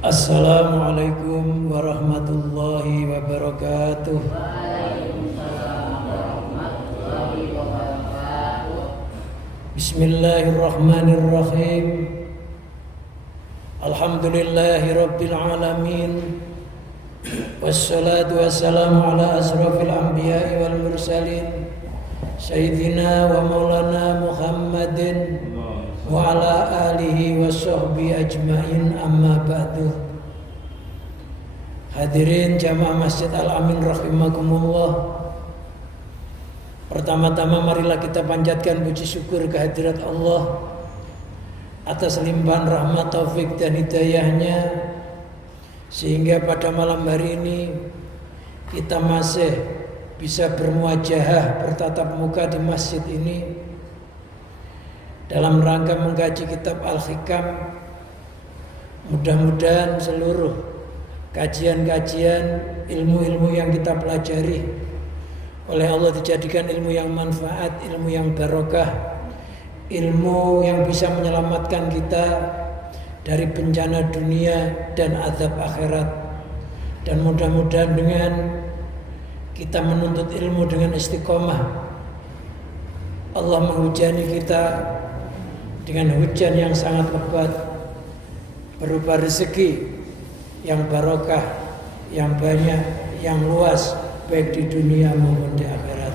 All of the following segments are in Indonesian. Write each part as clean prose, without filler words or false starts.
Assalamualaikum warahmatullahi wabarakatuh. Bismillahirrahmanirrahim. Alhamdulillahi rabbil alamin. Wassalatu wassalamu ala asrafil anbiya'i wal mursalin Sayyidina wa maulana Muhammadin wa ala alihi wa sahbihi ajma'in, amma ba'du. Hadirin jamaah Masjid Al-Amin rahimakumullah. Pertama-tama marilah kita panjatkan puji syukur kehadirat Allah atas limpahan rahmat, taufik dan hidayahnya, sehingga pada malam hari ini kita masih bisa bermuajahah, bertatap muka di masjid ini dalam rangka mengkaji kitab Al-Hikam. Mudah-mudahan seluruh kajian-kajian ilmu-ilmu yang kita pelajari oleh Allah dijadikan ilmu yang manfaat, ilmu yang barokah, ilmu yang bisa menyelamatkan kita dari bencana dunia dan azab akhirat. Dan mudah-mudahan dengan kita menuntut ilmu dengan istiqomah, Allah menghujani kita dengan hujan yang sangat lebat berupa rezeki yang barokah, yang banyak, yang luas, baik di dunia maupun di akhirat.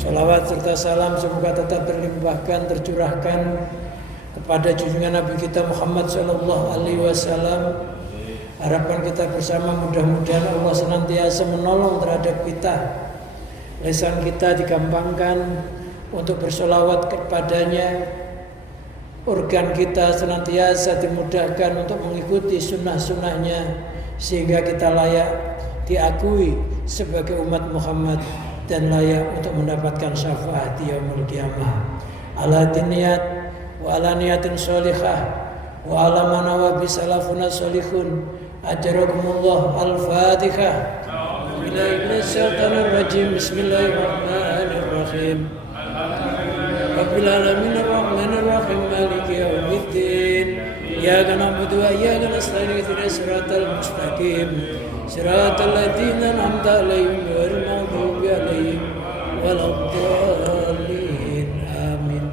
Sholawat serta salam semoga tetap terlimpahkan, tercurahkan kepada junjungan Nabi kita Muhammad SAW. Harapan kita bersama mudah-mudahan Allah senantiasa menolong terhadap kita, lisan kita digampangkan untuk bersolawat kepadanya, organ kita senantiasa dimudahkan untuk mengikuti sunnah-sunnahnya, sehingga kita layak diakui sebagai umat Muhammad dan layak untuk mendapatkan syafaat di yaumul qiyamah. Ala niat wa ala niyatin sholihah wa ala manawa bisalafuna sholihun. Ajarakumullah. Al-Fatihah. Bismillahirrahmanirrahim. Rabbil alamin arrahmanir rahim maliki yaumiddin. Iyyaka na'budu wa iyyaka nasta'in ihdinas siratal mustaqim siratal ladzina an'amta 'alaihim ghairil maghdubi 'alaihim waladdallin. Amin.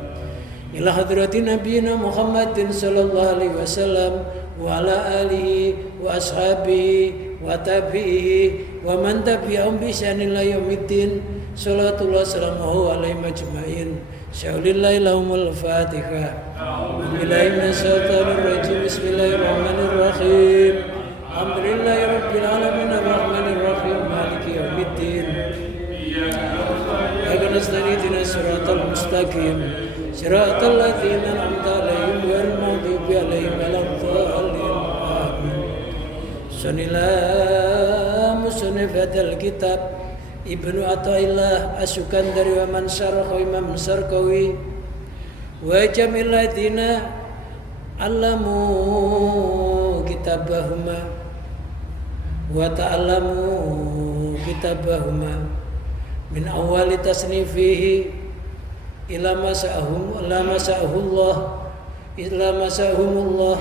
Ila hadratin nabiyina Muhammadin sallallahu alaihi wasallam wa ala alihi wa ashabihi wa tabi'ihi wa man tabi'ahum bi ihsanin ila yaumiddin. Salatullah salamuhu alaihi majma'in. Syaulillahi lahumul Fatihah. Billahi minasyaitonir rajim. Bismillahirrahmanirrahim. Alhamdulillahi rabbil alamin arrahmanir rahim maliki yaumiddin. Iyyaka nasta'in ihdinas siratal mustaqim siratal ladzina an'amta 'alaihim ghairil maghdubi 'alaihim waladdallin. Amin. Sunnilah musannifal kitab Ibnu Athaillah As-Sukandari wa man syarahu Imam Sarqawi wa jamil ladina allamu kitabahuma wa ta'allamu kitabahuma min awali tasnifihi ila masa'ahumullah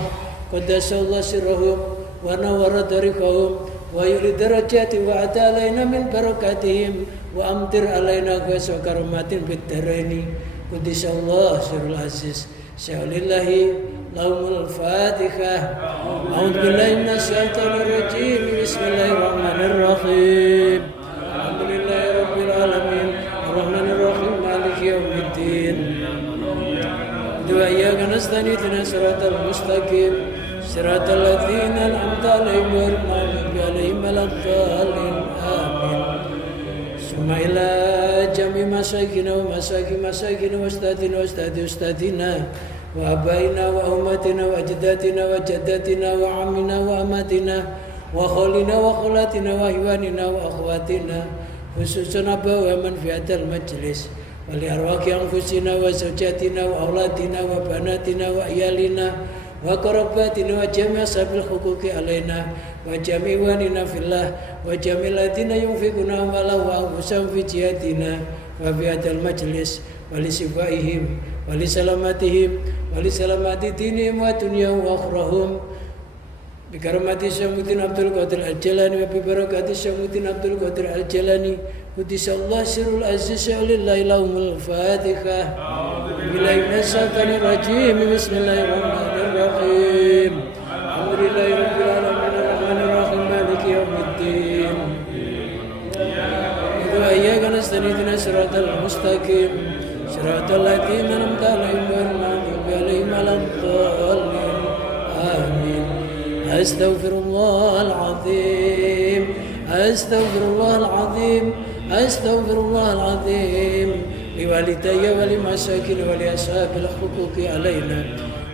qaddasallahu sirrahum wa nawara tariqahum wa yuli darajati wa atalaina min barakatihim wa amtir alaina ghaiza karamatin fid daraini quddisallahu sirrul aziz. Syaulillahi lahumul Fatihah. A'udzu billahi minasyaitonir rajim. Bismillahirrahmanirrahim. Alhamdulillahi rabbil alamin arrahmanir rahim maliki yaumiddin. Wa iyyaka nasta'in ihdinas siratal mustaqim siratal ladzina an'amta 'alaihim ghairil maghdubi 'alaihim waladdallin. Amin. Summa ila jami masaikina wa masaikina wa ustadina wa abaina wa ummatina wa ajdatina wa jaddatina wa amina wa amatina wa khalina wa khulatina wa hiwanina wa akhwatina khususan abawa man fi hadal majlis wa li arwaqi anfusina wa zawjatina wa auladina wa banatina wa iyalina wa qarabatina wa jami' ashabil huquqi alaina wa jami' wanina fillah wa jami' ladina yunfiquna amalahu wa anfusahum fi jihadina wa fi hadal majlis wa li sifaihim wa li salamatihim wa li salamati dinihim wa dunyahum wa akhrahum Bikaramati Syamsuddin Abdul Qadir Al-Jalani wa bibarakati Syamsuddin Abdul Qadir Al-Jalani Quddisallahu sirrul aziz lillahi lahumul Fatihah. Billahi minasyaitonir rajim. Bismillahirrahmanirrahim. Alhamdulillahi rabbil alamin arrahmanir rahim maliki yaumiddin. Iyyaka nasta'in ihdinas siratal mustaqim. Siratal ladzina an'amta 'alaihim ghairil maghdubi 'alaihim waladdallin. Amin. Astaghfirullahal azim. Astaghfirullahal azim. Astaghfirullahal azim. Liwalidayya wa limasakin wa li ashabil huquqi alaina.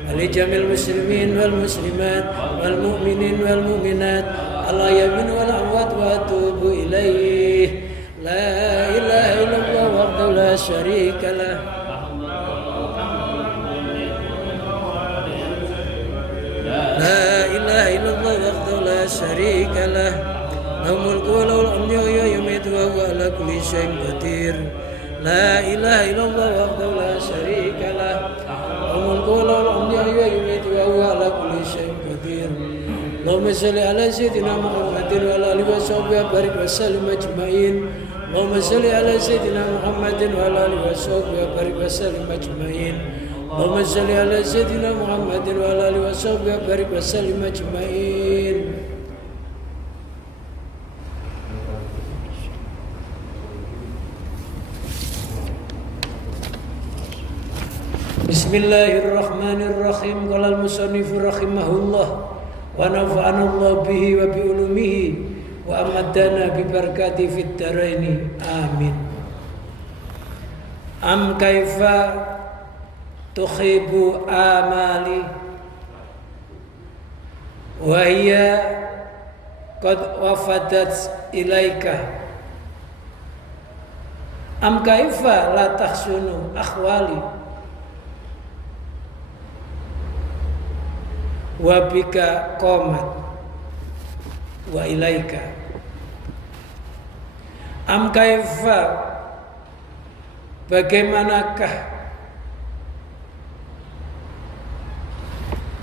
Alijamil muslimin wal muslimat wal mu'minin wal mu'minat al yamin wal amwat wa atubu ilaih. La ilaha illallah wahdahu la syarika lah. La ilaha illallah wahdahu la syarika lah. Lahul mulku wa lahul hamdu wa huwa yumiitu wa huwa ala kulli syai'in qadir. La ilaha illallah wahdahu la syarika lah. Lahul mulku wa lahul hamdu wa huwa yumiitu wa huwa ala kulli syai'in qadir. Allahumma shalli ala sayyidina Muhammadin wa ala alihi wa sahbihi wa barik wa sallim ajma'in. Allahumma shalli ala sayyidina Muhammadin wa ala alihi wa sahbihi wa barik wa sallim ajma'in. Allahumma shalli ala sayyidina Muhammadin wa ala alihi wa sahbihi wa barik wa sallim ajma'in. Bismillahirrahmanirrahim. Qala al-musannifu rahimahullah wa nafa'ana Allah bihi wa bi ulumihi wa amadana bi barakati fid dharaini. Amin. Am kaifa tuhibbu amali wa hiya qad wafadat ilaika. Am kaifa la tahsunu akhwali wabika qomat wa ilaika. Am kaifa, bagaimanakah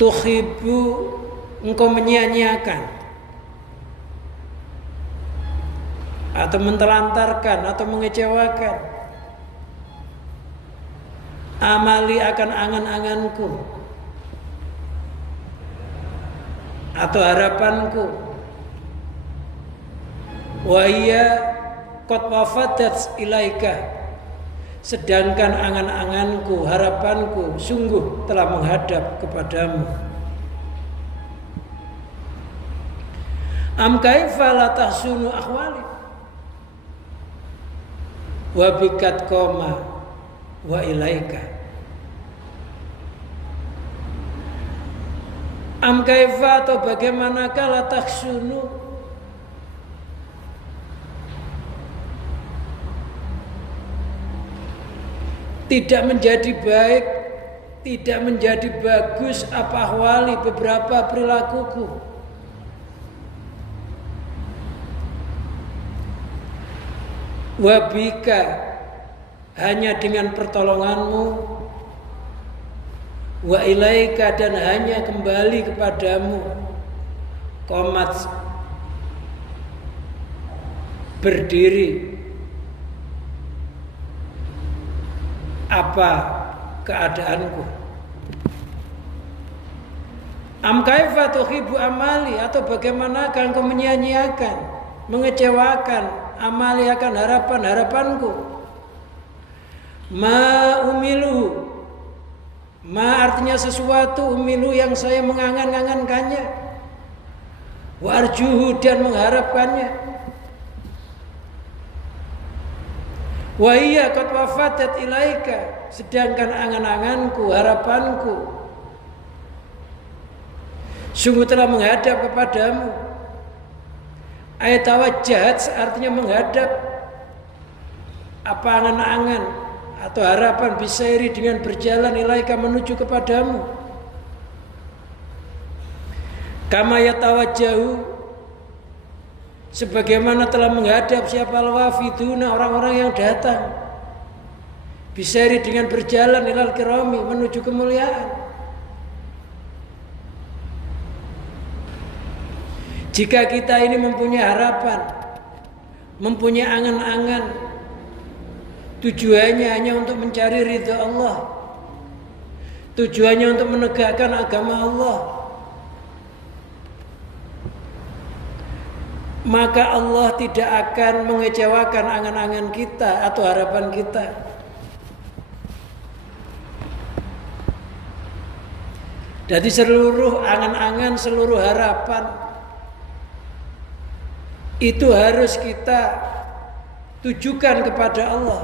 tuhibbu, engkau menyia-nyiakan atau mentelantarkan atau mengecewakan amali akan angan-anganku atau harapanku, wa hiya qad wafadat ilaika, sedangkan angan-anganku, harapanku sungguh telah menghadap kepadamu. Am kaifa la tahsunu akhwali wa bikat koma wa ilaika. Am kaifa, atau bagaimanakah la tahsunu, tidak menjadi baik, tidak menjadi bagus apa ahwali, beberapa perilakuku, wabika, hanya dengan pertolonganmu, wa ilaika, dan hanya kembali kepadamu, qomat, berdiri apa keadaanku. Am kaifa tuhibbu amali, atau bagaimanakah engkau menyia-nyiakan, mengecewakan amali akan harapanku. Ma umilu, ma artinya sesuatu, umilu yang saya mengangan-angankannya, wa arjuhu, dan mengharapkannya, wa hiya qad wafadat ilaika, sedangkan angan-anganku, harapanku sungguh telah menghadap kepadamu. Ayat tawajjahat artinya menghadap, apa angan-angan atau harapan, bisairi, dengan berjalan, ilaika, menuju kepadamu. Kama yatawajjahu, sebagaimana telah menghadap siapa al-wafiduna, orang-orang yang datang, bisairi, dengan berjalan, ilal kirami, menuju kemuliaan. Jika kita ini mempunyai harapan, mempunyai angan-angan, tujuannya hanya untuk mencari ridha Allah, tujuannya untuk menegakkan agama Allah, maka Allah tidak akan mengecewakan angan-angan kita atau harapan kita. Jadi seluruh angan-angan, seluruh harapan itu harus kita tujukan kepada Allah.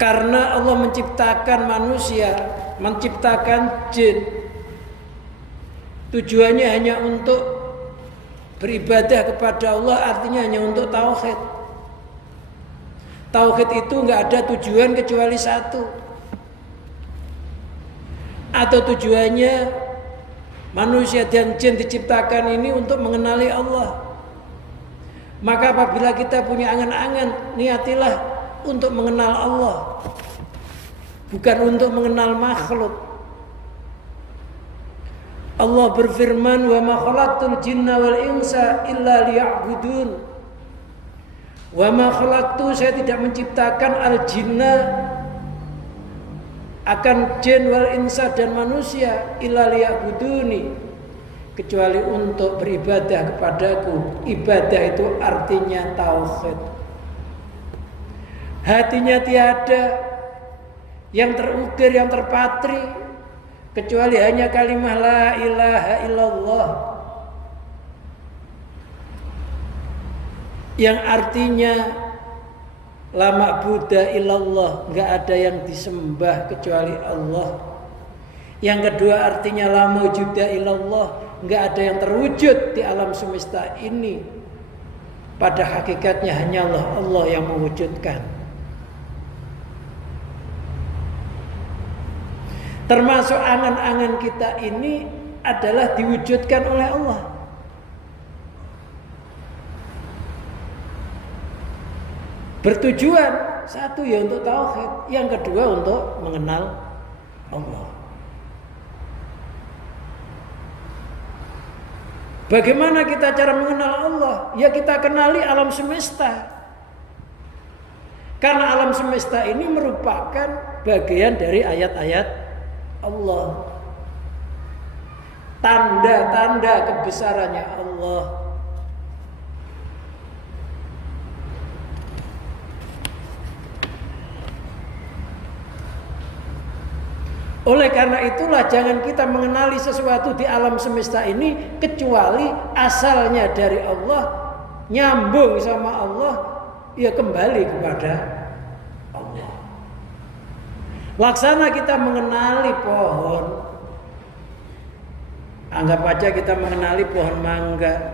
Karena Allah menciptakan manusia, menciptakan jin, tujuannya hanya untuk beribadah kepada Allah, artinya hanya untuk tauhid. Tauhid itu nggak ada tujuan kecuali satu, atau tujuannya manusia dan jin diciptakan ini untuk mengenali Allah. Maka apabila kita punya angan-angan, niatilah untuk mengenal Allah, bukan untuk mengenal makhluk. Allah berfirman, wa ma khalaqtul jinna wal insa illa liya'budun. Wa ma khalaqtu, saya tidak menciptakan al jinna, akan jin wal insa dan manusia, illa liya'buduni, kecuali untuk beribadah kepadaku. Ibadah itu artinya tauhid. Hatinya tiada yang terukir, yang terpatri, kecuali hanya kalimah la ilaha illallah, yang artinya la ma'buda illallah, enggak ada yang disembah kecuali Allah. Yang kedua artinya la mawjuda illallah, enggak ada yang terwujud di alam semesta ini. Pada hakikatnya hanyalah Allah yang mewujudkan. Termasuk angan-angan kita ini adalah diwujudkan oleh Allah. Bertujuan satu ya untuk tauhid, yang kedua untuk mengenal Allah. Bagaimana kita cara mengenal Allah? Ya kita kenali alam semesta. Karena alam semesta ini merupakan bagian dari ayat-ayat Allah, tanda-tanda kebesarannya Allah. Oleh karena itulah jangan kita mengenali sesuatu di alam semesta ini kecuali asalnya dari Allah, nyambung sama Allah, ya kembali kepada Allah. Laksana kita mengenali pohon, anggap aja kita mengenali pohon mangga.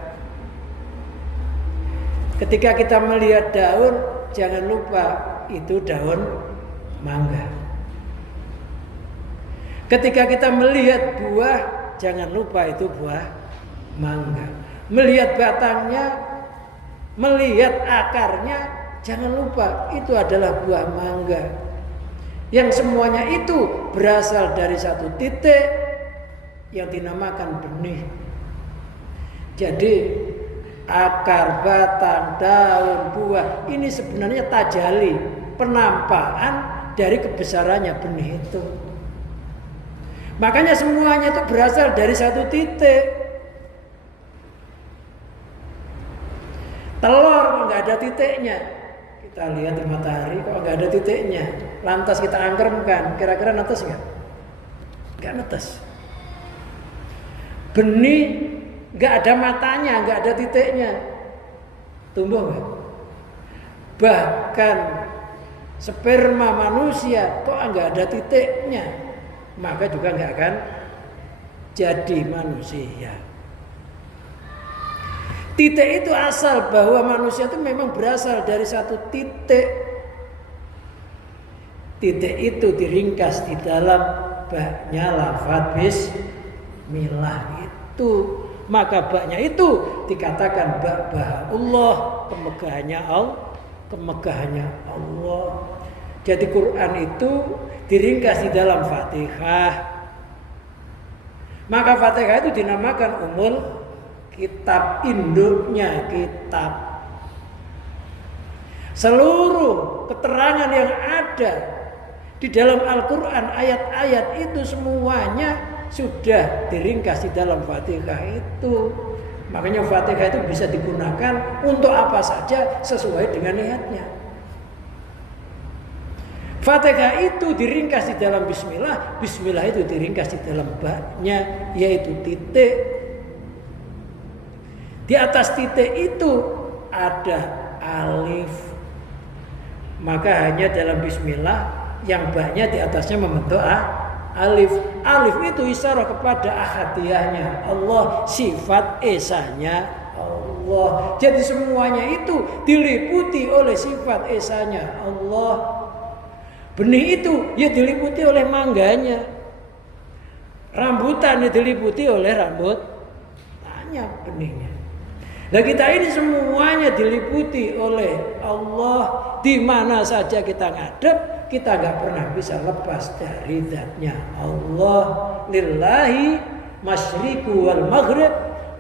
Ketika kita melihat daun, jangan lupa itu daun mangga. Ketika kita melihat buah, jangan lupa itu buah mangga. Melihat batangnya, melihat akarnya, jangan lupa itu adalah buah mangga. Yang semuanya itu berasal dari satu titik yang dinamakan benih. Jadi akar, batang, daun, buah ini sebenarnya tajali, penampakan dari kebesarannya benih itu. Makanya semuanya itu berasal dari satu titik. Telur nggak ada titiknya. Kita lihat di matahari kok nggak ada titiknya. Lantas kita angkremkan, kira-kira netes nggak? Nggak netes. Benih nggak ada matanya, nggak ada titiknya, tumbuh nggak? Bahkan sperma manusia kok nggak ada titiknya, maka juga nggak akan jadi manusia. Titik itu asal bahwa manusia itu memang berasal dari satu titik. Titik itu diringkas di dalam baknya lafaz bismillah itu. Maka baknya itu dikatakan bak Allah, kemegahannya Allah. Jadi Quran itu diringkas di dalam Fatihah. Maka Fatihah itu dinamakan Ummul Kitab, induknya kitab. Seluruh keterangan yang ada di dalam Al-Quran, ayat-ayat itu semuanya sudah diringkas di dalam Fatihah itu. Makanya Fatihah itu bisa digunakan untuk apa saja sesuai dengan niatnya. Fatihah itu diringkas di dalam Bismillah, Bismillah itu diringkas di dalam ba-nya, yaitu titik. Di atas titik itu ada alif. Maka hanya dalam Bismillah yang ba-nya di atasnya membentuk alif. Alif itu isyarah kepada ahadiyahnya Allah, sifat esanya Allah. Jadi semuanya itu diliputi oleh sifat esanya Allah. Benih itu ya diliputi oleh mangganya. Rambutan ya diliputi oleh rambut tanya benihnya. Nah kita ini semuanya diliputi oleh Allah. Di mana saja kita ngadep, kita nggak pernah bisa lepas dari zatnya Allah. Lillahi masyriqu wal maghrib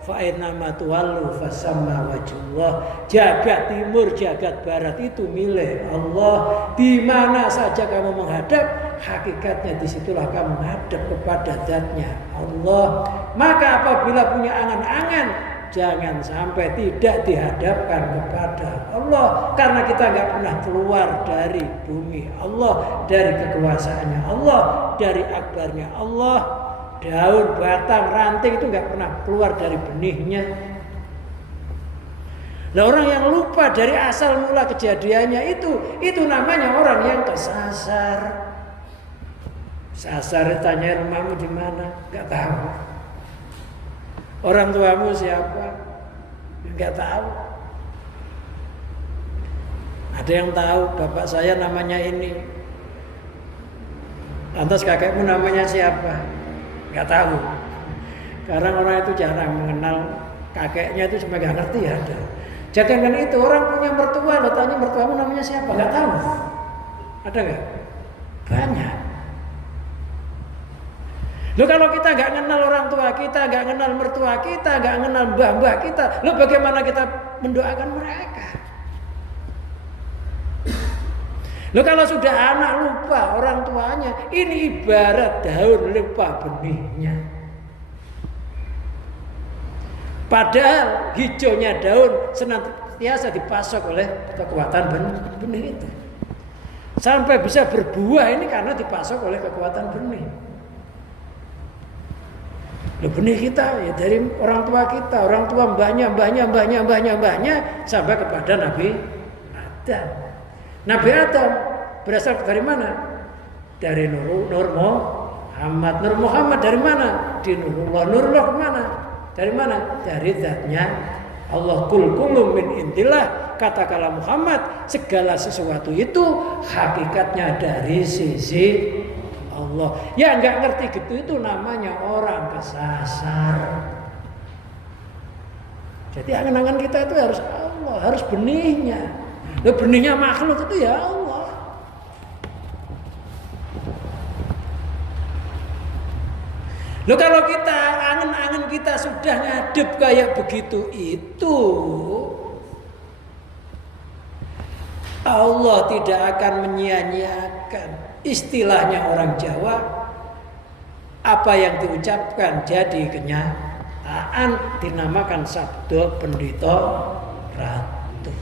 fa innama tuwallu fasamma wajhullah. Jagat timur, jagat barat itu milik Allah. Di mana saja kamu menghadap, hakikatnya disitulah kamu menghadap kepada zatnya Allah. Maka apabila punya angan-angan, jangan sampai tidak dihadapkan kepada Allah. Karena kita nggak pernah keluar dari bumi Allah, dari kekuasaannya Allah, dari akbarnya Allah. Daun, batang, ranting itu nggak pernah keluar dari benihnya. Nah orang yang lupa dari asal mula kejadiannya itu namanya orang yang kesasar. Sasar, tanya rumahmu di mana? Nggak tahu. Orang tuamu siapa? Enggak tahu. Ada yang tahu, bapak saya namanya ini. Lantas kakekmu namanya siapa? Enggak tahu. Karena orang itu jarang mengenal kakeknya, itu cuma enggak ngerti ada. Jangan itu, orang punya mertua, lo tanya mertuamu namanya siapa? Enggak tahu. Ada enggak? Banyak. Loh kalau kita nggak kenal orang tua kita, nggak kenal mertua kita, nggak kenal mbah-mbah kita, loh bagaimana kita mendoakan mereka? Loh kalau sudah anak lupa orang tuanya, ini ibarat daun lupa benihnya. Padahal hijaunya daun senantiasa dipasok oleh kekuatan benih itu. Sampai bisa berbuah ini karena dipasok oleh kekuatan benih. Loh benih kita ya dari orang tua kita, orang tua mbahnya sampai kepada Nabi Adam. Nabi Adam berasal dari mana? Dari Nur Muhammad. Nur Muhammad dari mana? Di Nurullah. Nurullah kemana? Dari mana? Dari zatnya Allah. Kul kullu min indillah. Katakanlah Muhammad, segala sesuatu itu hakikatnya dari sisi Allah. Ya nggak ngerti gitu itu namanya orang kesasar. Jadi angan-angan kita itu harus Allah, harus benihnya. Loh benihnya makhluk itu ya Allah. Loh kalau kita angan-angan kita sudah ngadep kayak begitu itu, Allah tidak akan menyia-nyiakan. Istilahnya orang Jawa, apa yang diucapkan jadi kenyataan, dinamakan sabdo pendito ratu.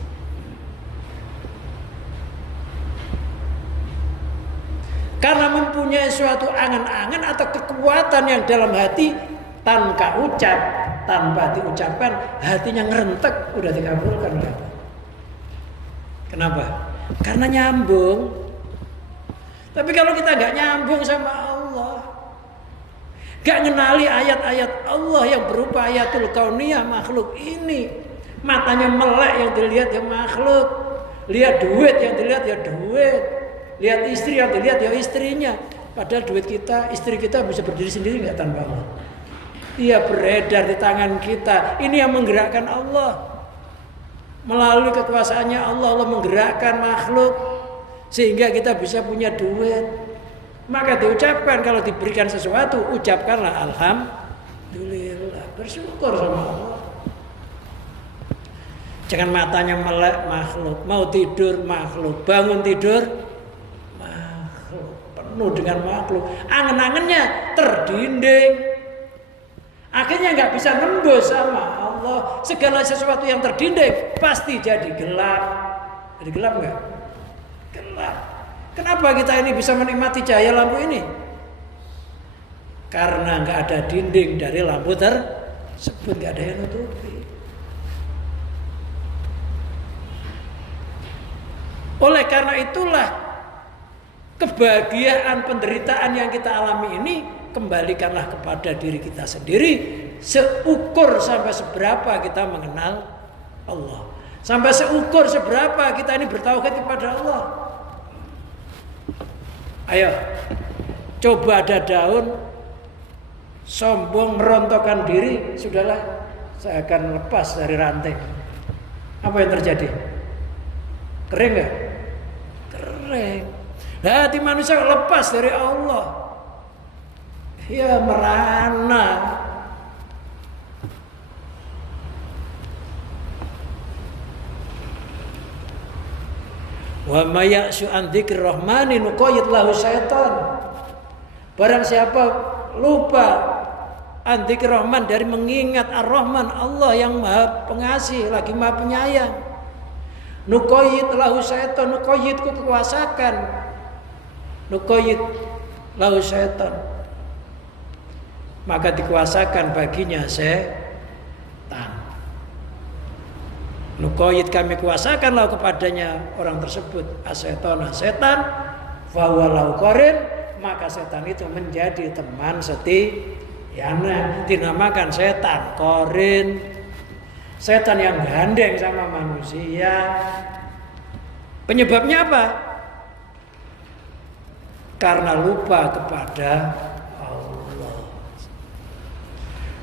Karena mempunyai suatu angan-angan atau kekuatan yang dalam hati tanpa ucap, tanpa diucapkan, hatinya ngerentek, udah dikabulkan. Kenapa? Karena nyambung. Tapi kalau kita nggak nyambung sama Allah, nggak ngenali ayat-ayat Allah yang berupa ayatul kauniyah makhluk ini, matanya melek yang dilihat ya makhluk, lihat duit yang dilihat ya duit, lihat istri yang dilihat ya istrinya. Padahal duit kita, istri kita bisa berdiri sendiri nggak tanpa Allah. Dia beredar di tangan kita. Ini yang menggerakkan Allah. Melalui kekuasaannya Allah, Allah menggerakkan makhluk sehingga kita bisa punya duit. Maka diucapkan kalau diberikan sesuatu, ucapkanlah Alhamdulillah, bersyukur sama Allah. Jangan matanya melek, makhluk. Mau tidur, makhluk. Bangun tidur, makhluk. Penuh dengan makhluk. Angen-angennya terdinding. Akhirnya nggak bisa nembus sama Allah. Segala sesuatu yang terdinding pasti jadi gelap. Jadi gelap nggak? Gelap. Kenapa kita ini bisa menikmati cahaya lampu ini? Karena nggak ada dinding dari lampu tersebut, nggak ada yang nutupi. Oleh karena itulah kebahagiaan penderitaan yang kita alami ini kembalikanlah kepada diri kita sendiri, seukur sampai seberapa kita mengenal Allah, sampai seukur seberapa kita ini bertauhid kepada Allah. Ayo, coba ada daun sombong merontokkan diri, sudahlah saya akan lepas dari rantai. Apa yang terjadi? Kering nggak? Kering. Nah, hati manusia lepas dari Allah, ya merana. Wa may ya'shu an dzikri rahmani nuqayyid lahu syaitan. Barang siapa lupa an dzikri rahman, dari mengingat ar-Rahman, Allah yang Maha Pengasih lagi Maha Penyayang. Nuqayyid lahu syaitan, nuqayyid ku kekuasakan. Nuqayyid lahu syaitan, maka dikuasakan baginya setan. Nuqayyid, kami kuasakan lahu kepadanya orang tersebut asyaitan, setan, fa huwa lahu qarin, maka setan itu menjadi teman setiana. Dinamakan setan qarin, setan yang gandeng sama manusia. Penyebabnya apa? Karena lupa kepada Allah.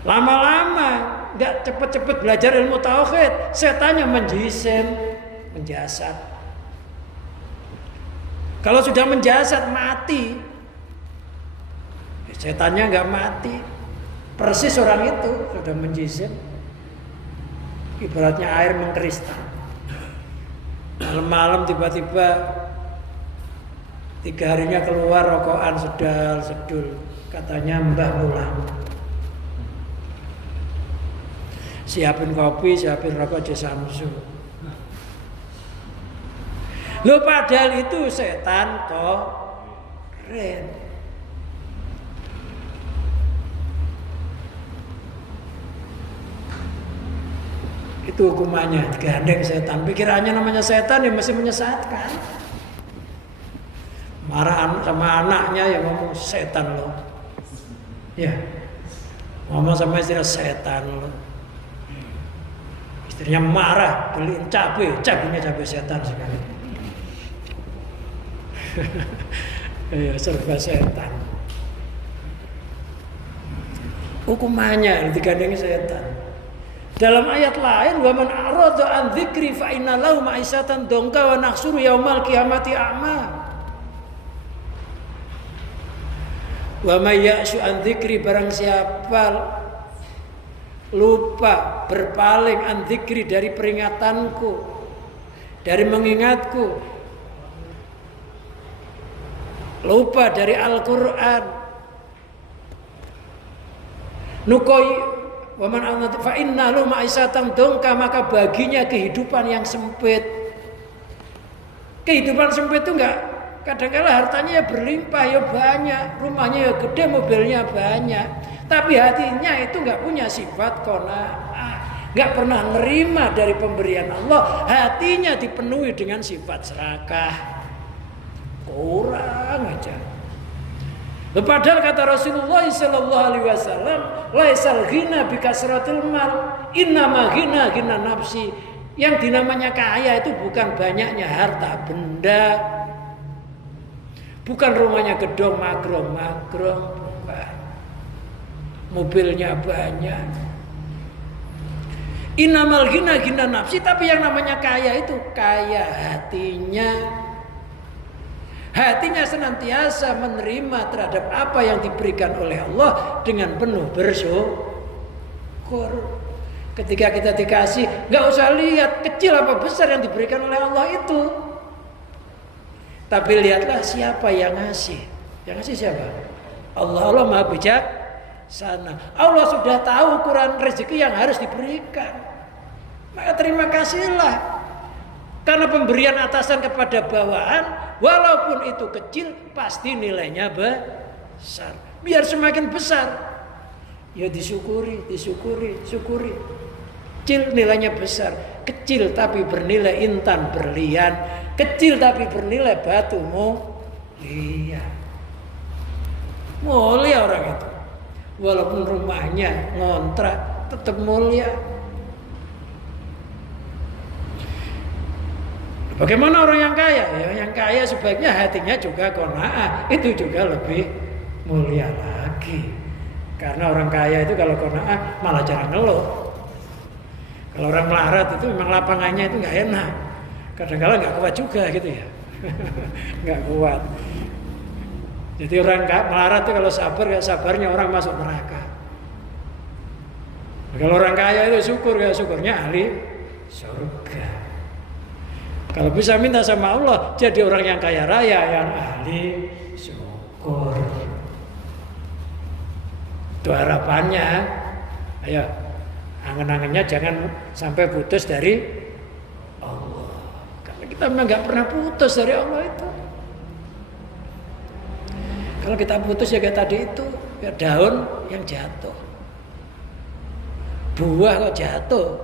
Lama-lama nggak cepet-cepet belajar ilmu tauhid, setannya menjisim, menjasad. Kalau sudah menjasad mati, setannya nggak mati. Persis orang itu sudah menjisim. Ibaratnya air mengkristal. Malam-malam tiba-tiba 3 harinya keluar rokokan sedal-sedul, katanya Mbah Mulang. Siapin kopi, siapin rokok aja Samsu. Loh, padahal itu setan koren. Itu hukumannya, digandeng setan. Pikirannya namanya setan, ya mesti menyesatkan. Marah sama anaknya, ya ngomong setan lo. Ya, ngomong sama istrinya setan lo. Istrinya marah, beliin cabenya cabai setan sekali. Ya, serba setan. Hukumannya digandengi setan. Dalam ayat lain, wa man a'rada an dzikri fa inna lahu ma'isatan dongka wa nahsuru yaumal qiyamati a'ma. Wa may ya'shu an dzikri, barang siapa lupa, berpaling an dzikri, dari peringatanku, dari mengingatku, lupa dari Al-Qur'an, nuqay wa man anat fa inna lahu ma'isatan dongka, maka baginya kehidupan yang sempit. Kehidupan sempit itu enggak, kadang-kala hartanya ya berlimpah, ya banyak, rumahnya ya gede, mobilnya banyak, tapi hatinya itu nggak punya sifat qanaah, nggak pernah nerima dari pemberian Allah. Hatinya dipenuhi dengan sifat serakah, kurang aja. Padahal kata Rasulullah SAW, laisal ghina bi kasratil mal, innama ghina ghina nafsi. Yang dinamanya kaya itu bukan banyaknya harta benda, bukan rumahnya gedong magrong-magrong, bukan. Mobilnya banyak. Innamal ghina ghina nafsi, tapi yang namanya kaya itu kaya hatinya. Hatinya senantiasa menerima terhadap apa yang diberikan oleh Allah dengan penuh bersyukur. syukur. Ketika kita dikasih, nggak usah lihat kecil apa besar yang diberikan oleh Allah itu. Tapi lihatlah siapa yang ngasih. Yang ngasih siapa? Allah Maha bijaksana. Allah sudah tahu ukuran rezeki yang harus diberikan. Maka terima kasihlah. Karena pemberian atasan kepada bawahan, walaupun itu kecil, pasti nilainya besar. Biar semakin besar, ya disyukuri. Kecil nilainya besar, kecil tapi bernilai intan berlian, kecil tapi bernilai batu mulia. Mulia orang itu, walaupun rumahnya ngontrak tetap mulia. Bagaimana orang yang kaya? Ya, yang kaya sebaiknya hatinya juga qanaah, itu juga lebih mulia lagi. Karena orang kaya itu kalau qanaah malah jarang ngeluh. Kalau orang melarat itu memang lapangannya itu nggak enak. Kadang-kadang nggak kuat juga gitu ya, nggak kuat. Jadi orang melarat itu kalau sabar, nggak sabarnya orang masuk neraka. Kalau orang kaya itu syukur, nggak syukurnya ahli surga. Kalau bisa minta sama Allah, jadi orang yang kaya raya, yang ahli syukur. Itu harapannya. Ayo, angan-angannya jangan sampai putus dari Allah. Karena kita memang nggak pernah putus dari Allah itu. Kalau kita putus ya kayak tadi itu, ya daun yang jatuh, buah kok jatuh,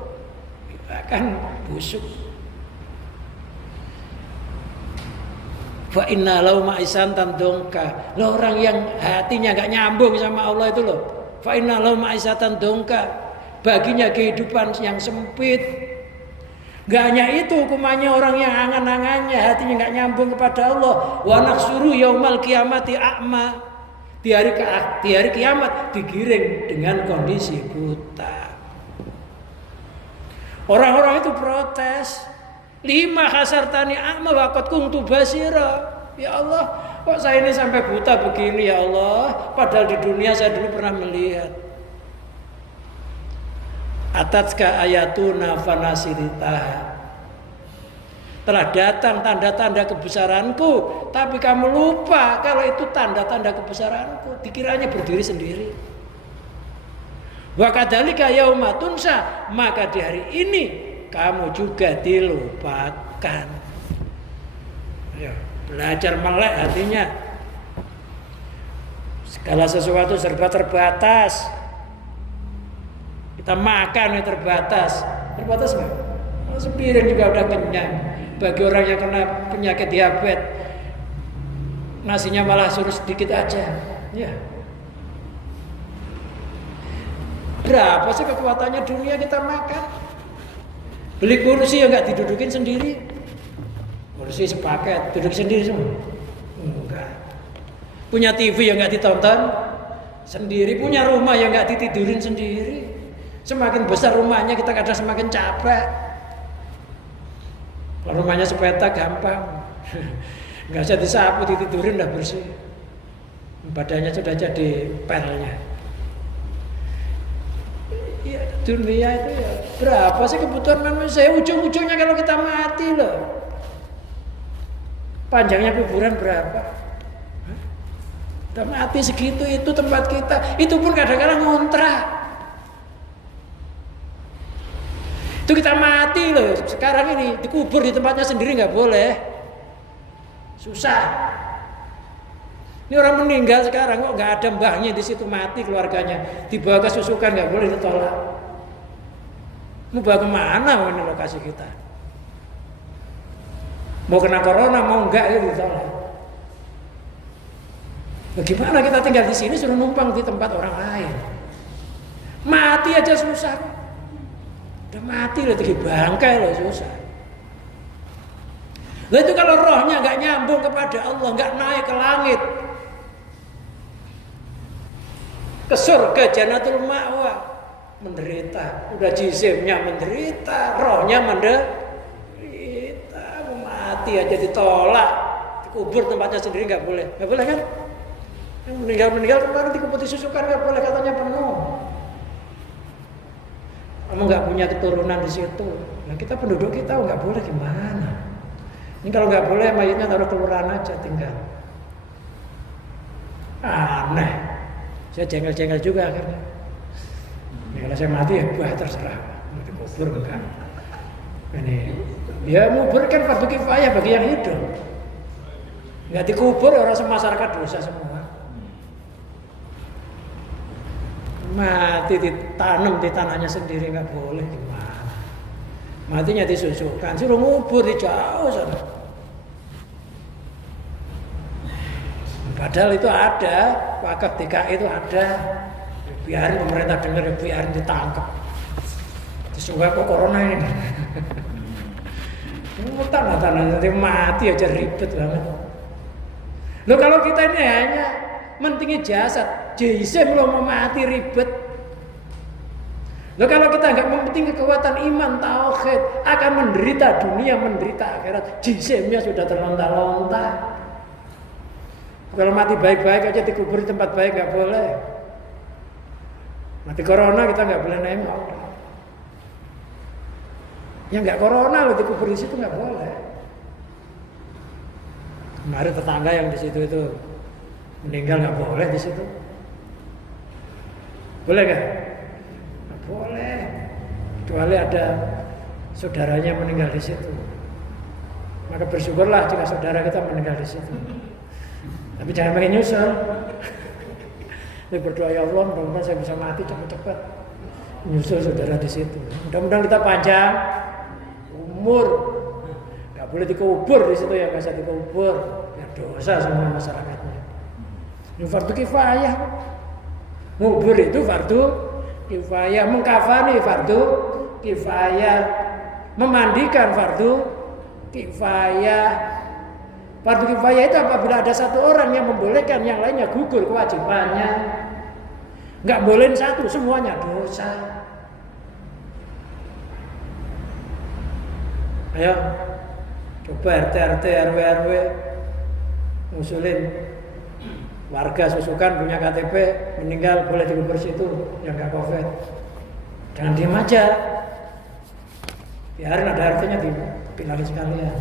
akan busuk. Fa inna lau ma'isan tandongka. Loh, orang yang hatinya nggak nyambung sama Allah itu loh. Fa inna lau ma'isatan dongka. Baginya kehidupan yang sempit. Gak hanya itu hukumannya orang yang angan-angannya hatinya nggak nyambung kepada Allah. Wa naksuru yaumal kiamati a'ma. Di hari kiamat digiring dengan kondisi buta. Orang-orang itu protes. 5 hasartani a'ma waqad kuntu basira. Ya Allah, kok saya ini sampai buta begini ya Allah, padahal di dunia saya dulu pernah melihat. Atatska ayatuna fanasiritaha. Telah datang tanda-tanda kebesaranku, tapi kamu lupa kalau itu tanda-tanda kebesaranku, dikiranya berdiri sendiri. Wa kadzalika yauma tunsa, maka di hari ini kamu juga dilupakan. Ya, belajar melek hatinya. Segala sesuatu serba terbatas. Kita makan yang terbatas. Terbatas nggak? Sepiring juga udah kenyang. Bagi orang yang kena penyakit diabetes, nasinya malah suruh sedikit aja. Ya. Berapa sih kekuatannya dunia kita makan? Beli kursi yang nggak didudukin sendiri, kursi sepaket, duduk sendiri semua. Enggak. Punya TV yang nggak ditonton sendiri, punya rumah yang nggak ditidurin sendiri. Semakin besar rumahnya kita kadang semakin capek. Kalau rumahnya sepeta gampang, nggak usah disapu, ditidurin udah bersih. Badannya sudah jadi pelnya. Ya, dunia itu ya berapa sih kebutuhan manusia? Ujung-ujungnya kalau kita mati loh. Panjangnya kuburan berapa? Kita mati segitu, itu tempat kita. Itu pun kadang-kadang ngontrak. Itu kita mati loh. Sekarang ini dikubur di tempatnya sendiri nggak boleh. Susah. Ini orang meninggal sekarang kok nggak ada mbahnya di situ, mati keluarganya, dibawa ke susukan nggak boleh ditolak. Mau bawa kemana ini lokasi kita? Mau kena corona mau enggak ya ditolak. Bagaimana kita tinggal di sini suruh numpang di tempat orang lain? Mati aja susah. Udah mati loh, tinggi bangkai loh susah. Nah itu kalau rohnya nggak nyambung kepada Allah, nggak naik ke langit, ke surga Jannatul Ma'wa, menderita. Udah jisimnya menderita, rohnya menderita. Mati aja ditolak, dikubur tempatnya sendiri nggak boleh kan? Yang meninggal kemarin dikubur disusukan nggak boleh, katanya penuh. nggak punya keturunan di situ. Nah kita penduduk kita nggak boleh gimana? Ini kalau nggak boleh mayatnya taruh kelurahan aja tinggal. Aneh. Saya jengkel-jengkel juga akhirnya. Ya, kalau saya mati ya buah terserah. Mau dikubur enggak. Ini ya ngubur kan fardu kifayah bagi yang hidup. Nggak dikubur orang semasyarakat dosa semua. Mati ditanam di tanahnya sendiri nggak boleh gimana? Matinya disusukan, suruh ngubur di jauh sana. Padahal itu ada, wakaf DKI itu ada. Biarin pemerintah dengar, biarin ditangkap. Disuruh kok corona ini. Tanah-tanah nanti mati aja ribet banget. Loh kalau kita ini hanya mentinggi jasad, jisim lo mau mati ribet. Loh kalau kita nggak mementingkan kekuatan iman tauhid, akan menderita dunia, menderita akhirat. Jisimnya sudah terlontar-lontar. Kalau mati baik-baik aja dikubur di tempat baik nggak boleh. Mati corona kita nggak boleh nengok. Yang nggak corona lo dikubur di situ nggak boleh. Kemarin tetangga yang di situ itu meninggal nggak boleh di situ. Boleh nggak? Nggak boleh. Kecuali ada saudaranya meninggal di situ. Maka bersyukurlah jika saudara kita meninggal di situ. Tapi jangan pengen nyusul. Ini berdoa ya Allah, mudah-mudahan saya bisa mati cepat-cepat. Nyusul saudara di situ. Mudah-mudahan kita panjang umur. Gak boleh dikubur di situ ya, nggak usah dikubur. Ya dosa semua masyarakatnya. Ini fardu kifayah. Ngubur itu fardu kifayah, mengkafani fardu kifayah, memandikan fardu kifayah. Fardu kifayah itu apabila ada satu orang yang membolehkan, yang lainnya gugur kewajibannya. Nggak boleh satu, semuanya dosa. Ayo, coba RT, RW ngusulin warga susukan punya KTP meninggal boleh dikubur situ yang nggak COVID. Jangan diem aja. Biarin ada artinya dipilih sekalian.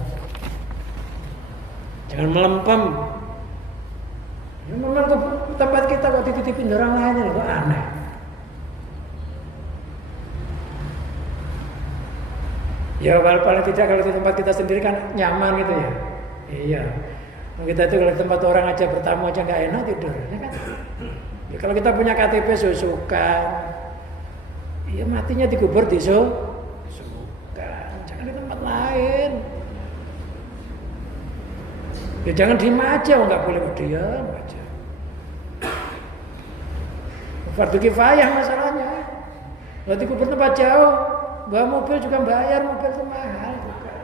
Jangan melempem. Ya, memang tempat kita kok dititipin orang lain ini kok aneh. Ya paling tidak kalau di tempat kita sendiri kan nyaman gitu ya. Iya. Kita itu kalau di tempat orang aja bertamu aja nggak enak tidur, ya kan? Ya, kalau kita punya KTP susukan, ya matinya dikubur di susukan, jangan di tempat lain. Ya jangan diem aja, nggak boleh diam aja. Fardu kifayah masalahnya. Kalau dikubur tempat jauh, bawa mobil juga bayar, mobil itu mahal juga.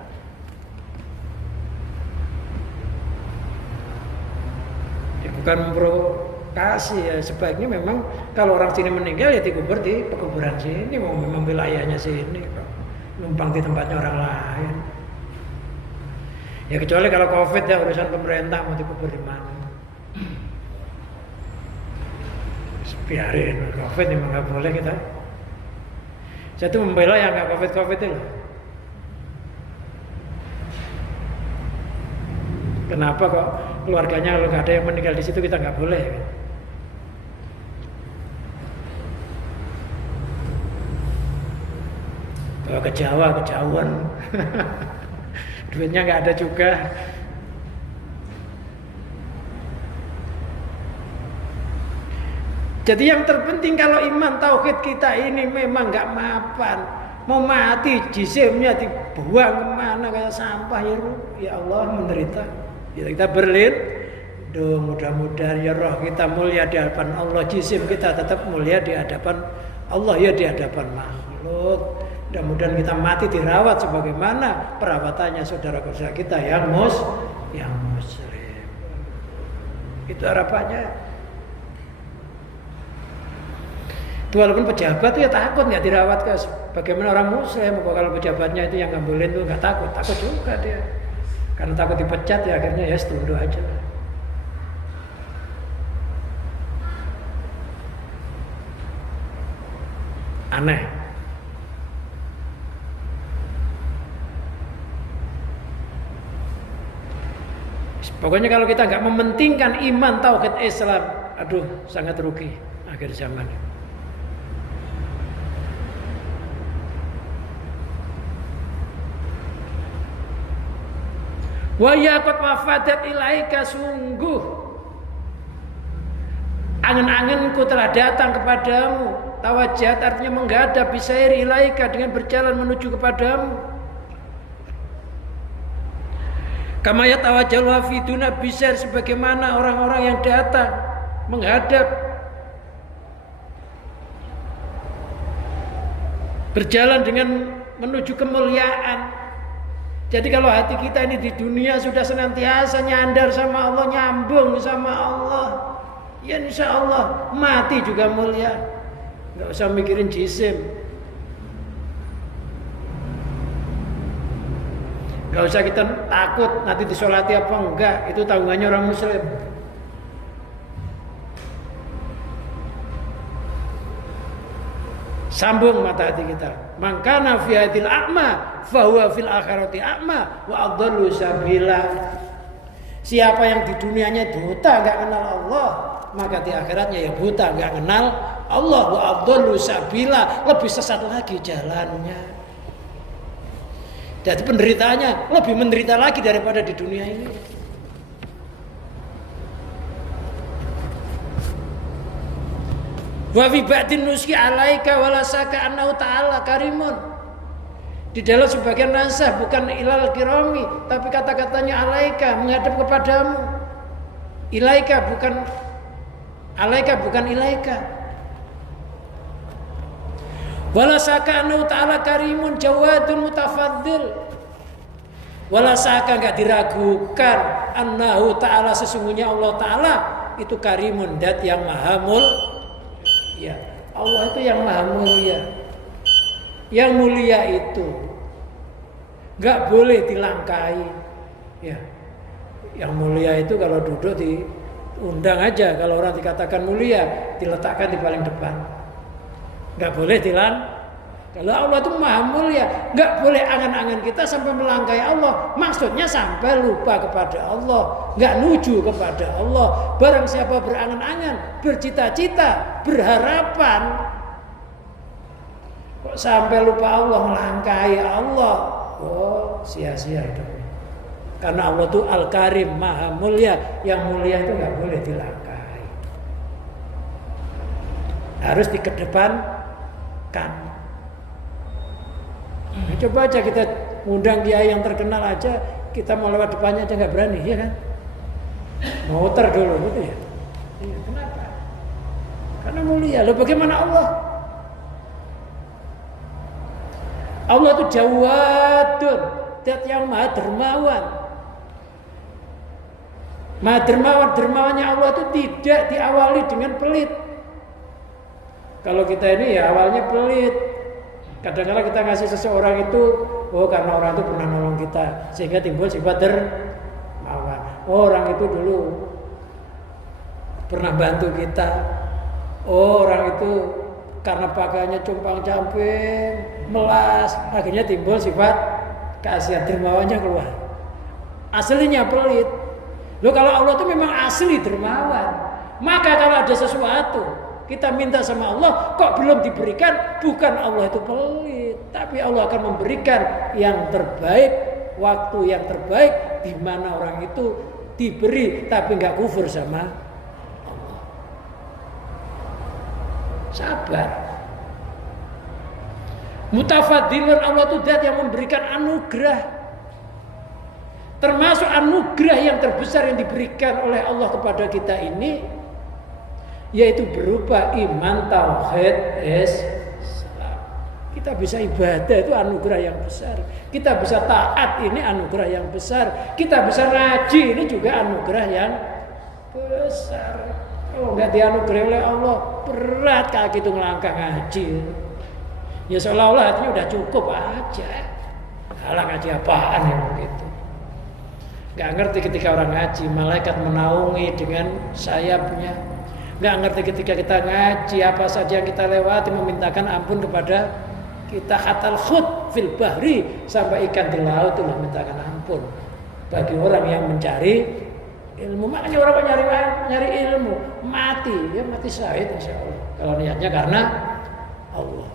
Ya bukan memprovokasi ya, sebaiknya memang kalau orang sini meninggal ya dikubur di pekuburan sini, mau memang wilayahnya sini, numpang di tempatnya orang lain. Ya kecuali kalau COVID ya urusan pemerintah mau dikubur di mana. Biarin COVID memang nggak boleh kita. Saya tuh membela yang nggak COVID itu loh. Kenapa kok keluarganya kalau nggak ada yang meninggal di situ kita nggak boleh? Kalau ke Jawa kejauhan. Duitnya nggak ada juga. Jadi yang terpenting kalau iman tauhid kita ini memang nggak mapan, mau mati jisimnya dibuang kemana kayak sampah ya Allah menderita. Ya kita berlindung, mudah-mudahan ya roh kita mulia di hadapan Allah, jisim kita tetap mulia di hadapan Allah ya di hadapan makhluk. Mudah-mudahan kita mati dirawat sebagaimana perawatannya saudara-saudara kita yang muslim. Itu harapannya. Itu walaupun pejabat itu ya takut nggak dirawat ke bagaimana orang muslim. Kalau pejabatnya itu yang ngambilin itu nggak takut juga dia. Karena takut dipecat ya akhirnya ya tunduk aja. Aneh. Pokoknya kalau kita nggak mementingkan iman tauhid Islam, aduh sangat rugi akhir zaman. Wa yaqad wafadat ilaika, sungguh angan-anganku telah datang kepadamu. Tawajjat artinya menghadap, bisair ilaika dengan berjalan menuju kepadamu. Kama yatawajjal wafiduna bisair, sebagaimana orang-orang yang datang menghadap, berjalan dengan menuju kemuliaan. Jadi kalau hati kita ini di dunia sudah senantiasa nyandar sama Allah, nyambung sama Allah, ya insya Allah mati juga mulia. Nggak usah mikirin jisim, nggak usah kita takut nanti disolati apa enggak, itu tanggungannya orang muslim. Sambung mata hati kita. Mangkana fi hadil a'ma fahuwa fil akhirati a'ma wa adallu sabila. Siapa yang di dunianya buta enggak kenal Allah, maka di akhiratnya ya buta enggak kenal Allah. Wa adallu sabila, lebih sesat lagi jalannya. Jadi penderitaannya lebih menderita lagi daripada di dunia ini. Wa fi ba'din nuski alaika wala saka annahu ta'ala karimun. Di dalam sebagian nasah bukan ilal kirami, tapi kata-katanya alaika, menghadap kepadamu. Ilaika bukan alaika, bukan ilaika. Wala saka annahu ta'ala karimun jawadun mutafaddil. Wala saka, enggak diragukan, annahu ta'ala, sesungguhnya Allah Ta'ala itu karimun, dat yang maha ya, Allah itu yang maha mulia. Yang mulia itu nggak boleh dilangkai. Ya, yang mulia itu kalau duduk diundang aja. Kalau orang dikatakan mulia, diletakkan di paling depan. Nggak boleh Kalau Allah itu maha mulia, nggak boleh angan-angan kita sampai melangkai Allah. Maksudnya sampai lupa kepada Allah, nggak nuju kepada Allah. Barang siapa berangan-angan, bercita-cita, berharapan, kok sampai lupa Allah, melangkai Allah, oh sia-sia hidupnya. Karena Allah itu Al-Karim, maha mulia. Yang mulia itu nggak boleh dilangkai, harus dikedepankan. Coba aja kita undang kiai yang terkenal aja, kita mau lewat depannya aja nggak berani, ya kan? Muter dulu gitu ya. Iya, kenapa? Karena mulia. Loh bagaimana Allah? Allah itu Jawadun, zat yang maha dermawan. Maha dermawan, dermawannya Allah itu tidak diawali dengan pelit. Kalau kita ini ya awalnya pelit. Kadang-kadang kita ngasih seseorang itu, oh karena orang itu pernah nolong kita, sehingga timbul sifat dermawan. Oh, orang itu dulu pernah bantu kita. Oh, orang itu karena pakaiannya compang-camping, melas, akhirnya timbul sifat kasihan, dermawannya keluar. Aslinya pelit. Loh kalau Allah itu memang asli dermawan, maka kalau ada sesuatu kita minta sama Allah, kok belum diberikan, bukan Allah itu pelit, tapi Allah akan memberikan yang terbaik, waktu yang terbaik, di mana orang itu diberi tapi nggak kufur sama Allah. Sabar. Mutafadilun, Allah itu zat yang memberikan anugerah. Termasuk anugerah yang terbesar yang diberikan oleh Allah kepada kita ini, yaitu berupa iman tauhid Islam. Kita bisa ibadah, itu anugerah yang besar. Kita bisa taat, ini anugerah yang besar. Kita bisa ngaji, ini juga anugerah yang besar. Kalau nggak dianugerahi oleh Allah, berat kaki itu ngelangkah ngaji. Ya seolah-olah hatinya udah cukup aja. Halah ngaji apaan yang begitu? Nggak ngerti ketika orang ngaji, malaikat menaungi dengan sayapnya. Nggak ngerti ketika kita ngaji, apa saja yang kita lewati memintakan ampun kepada kita. Hatal khut fil bahri, sampai ikan di laut itu memintakan ampun bagi orang yang mencari ilmu. Makanya orang nyari ilmu mati, ya mati syahid insya Allah. Kalau niatnya karena Allah.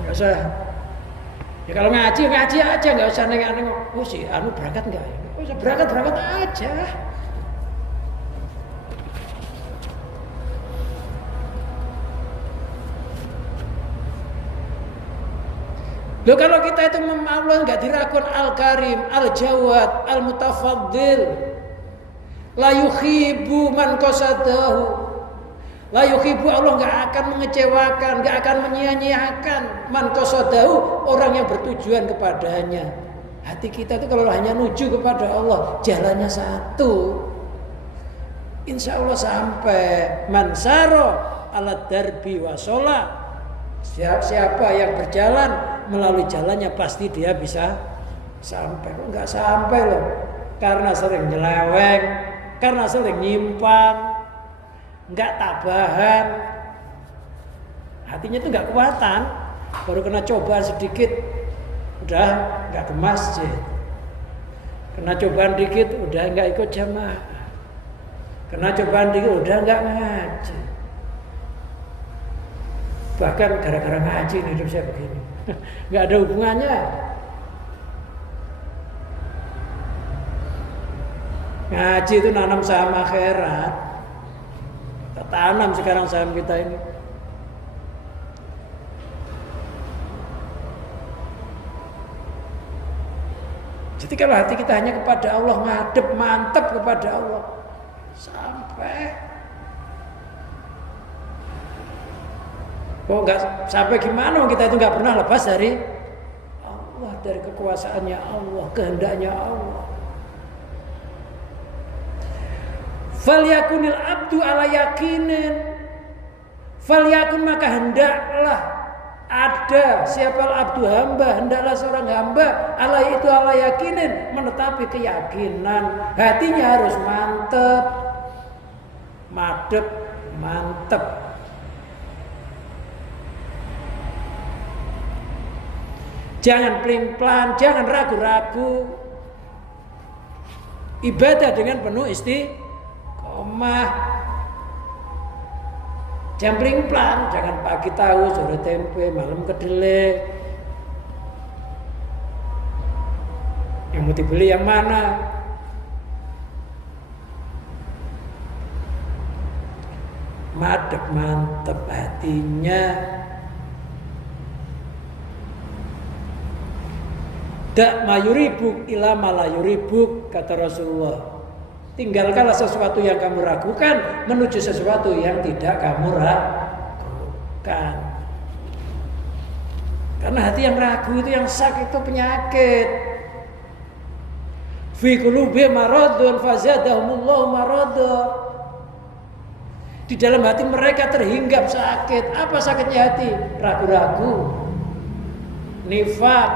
Enggak usah. Ya kalau ngaji aja, nggak usah nengok. Oh si anu berangkat nggak? Oh usah berangkat aja. Loh kalau kita itu Allah nggak dirakon Al-Karim, Al-Jawad, Al-Mutafaddil, la yuhibbu man qasadahu. La yuhibbu, Allah nggak akan mengecewakan, nggak akan menyia-nyiakan man qasadahu, orang yang bertujuan kepadanya. Hati kita itu kalau hanya nuju kepada Allah, jalannya satu, insya Allah sampai. Man saro ala darbi wasola, siapa yang berjalan melalui jalannya pasti dia bisa sampai. Kok nggak sampai loh? Karena sering nyeleweng, karena sering nyimpang, nggak tabahan, hatinya itu nggak kuatan. Baru kena cobaan sedikit, udah nggak ke masjid. Kena cobaan dikit, udah nggak ikut jamaah. Kena cobaan dikit, udah nggak ngaji. Bahkan gara-gara ngaji hidup saya begini. Nggak ada hubungannya. Ngaji itu nanam saham akhirat. Kita tanam sekarang saham kita ini. Jadi kalau hati kita hanya kepada Allah, ngadep mantap kepada Allah, sampai. Kok nggak sampai gimana? Kita itu nggak pernah lepas dari Allah, dari kekuasaannya Allah, kehendaknya Allah. Falyakunil abdu ala yakinin. Falyakun, maka hendaklah ada siapa abdu hamba, hendaklah seorang hamba ala itu ala yakinin, menetapi keyakinan. Hatinya harus mantap, madep, mantap. Jangan pelin-pelan, jangan ragu-ragu. Ibadah dengan penuh istiqomah. Jangan pelin-pelan, jangan pagi tahu, sore tempe, malam kedelai. Yang mau dibeli yang mana? Madep mantep hatinya. Dak mayuribuk ila malayuribuk, kata Rasulullah. Tinggalkanlah sesuatu yang kamu ragukan menuju sesuatu yang tidak kamu ragukan. Karena hati yang ragu itu, yang sak itu penyakit. Fi qulubi maradun fazadahumullahu marada. Di dalam hati mereka terhinggap sakit. Apa sakitnya hati? Ragu-ragu, nifak,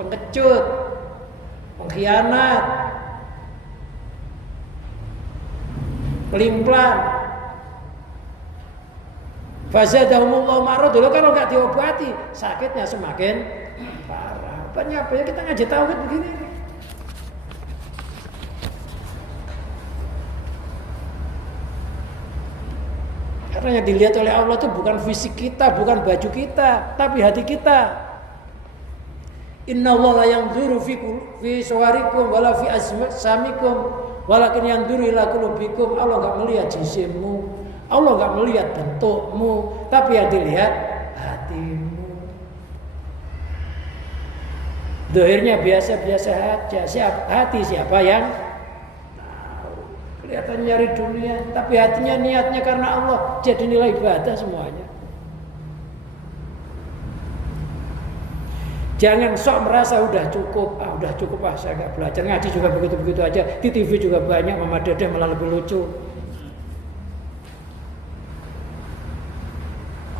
pengecut, pengkhianat, pelin-pelan. Fazadahumullahu marad. Dulu kalau nggak diobati, sakitnya semakin parah. Apa ya kita ngaji tauhid begini. Karena yang dilihat oleh Allah itu bukan fisik kita, bukan baju kita, tapi hati kita. Innallaha la yanzuru fi suwarikum wala fi asmamikum walakin yanzuru ila qulubikum. Allah enggak melihat jisimmu, Allah enggak melihat bentukmu, tapi yang dilihat hatimu. Dohirnya biasa-biasa aja. Hati siapa yang tahu? Kelihatan nyari dunia, tapi hatinya niatnya karena Allah, jadi nilai ibadah semuanya. Jangan sok merasa udah cukup saya nggak belajar, ngaji juga begitu-begitu aja, di TV juga banyak, Mama Dedeh malah lebih lucu.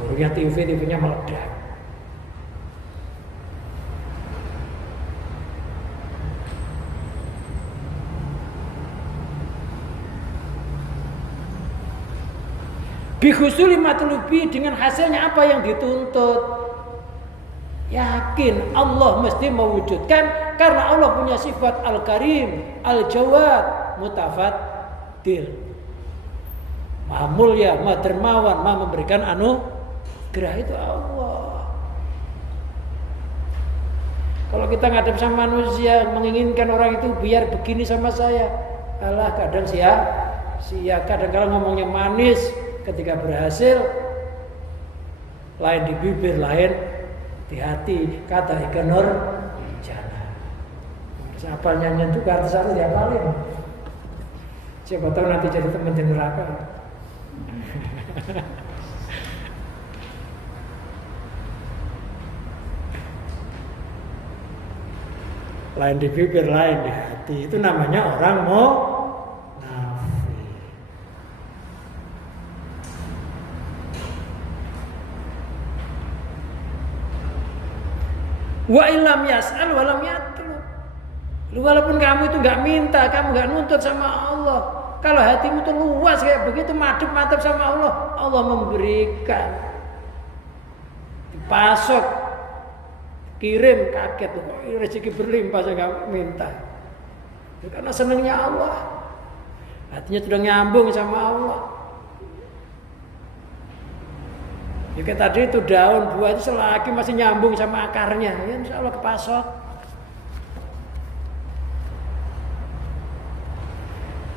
Gurunya TV-nya meledak. Bihusuli matlubi, dengan hasilnya apa yang dituntut. Yakin Allah mesti mewujudkan karena Allah punya sifat Al-Karim, Al-Jawad, Mutafaddil. Maha mulia, Maha dermawan, Maha memberikan anugerah, itu Allah. Kalau kita ngadep sama manusia, menginginkan orang itu biar begini sama saya, alah kadang sia-sia, kadang-kadang ngomongnya manis, ketika berhasil lain di bibir, lain di hati, kata Ikan Nurjana. Siapa nyanyi itu artis harus dihafalin. Siapa tahu nanti jadi teman di neraka. Lain di bibir, lain di hati, itu namanya orang munafik. Wa illam yas'al wa lam yatlub. Walaupun kamu itu nggak minta, kamu nggak nuntut sama Allah, kalau hatimu tuh luas kayak begitu, madep-madep sama Allah, Allah memberikan. Dipasok, kirim, kaget tuh, rezeki berlimpah saya nggak minta. Itu karena senangnya Allah, hatinya sudah nyambung sama Allah. Ya kayak tadi itu daun buah itu selagi masih nyambung sama akarnya, ya insya Allah kepasok.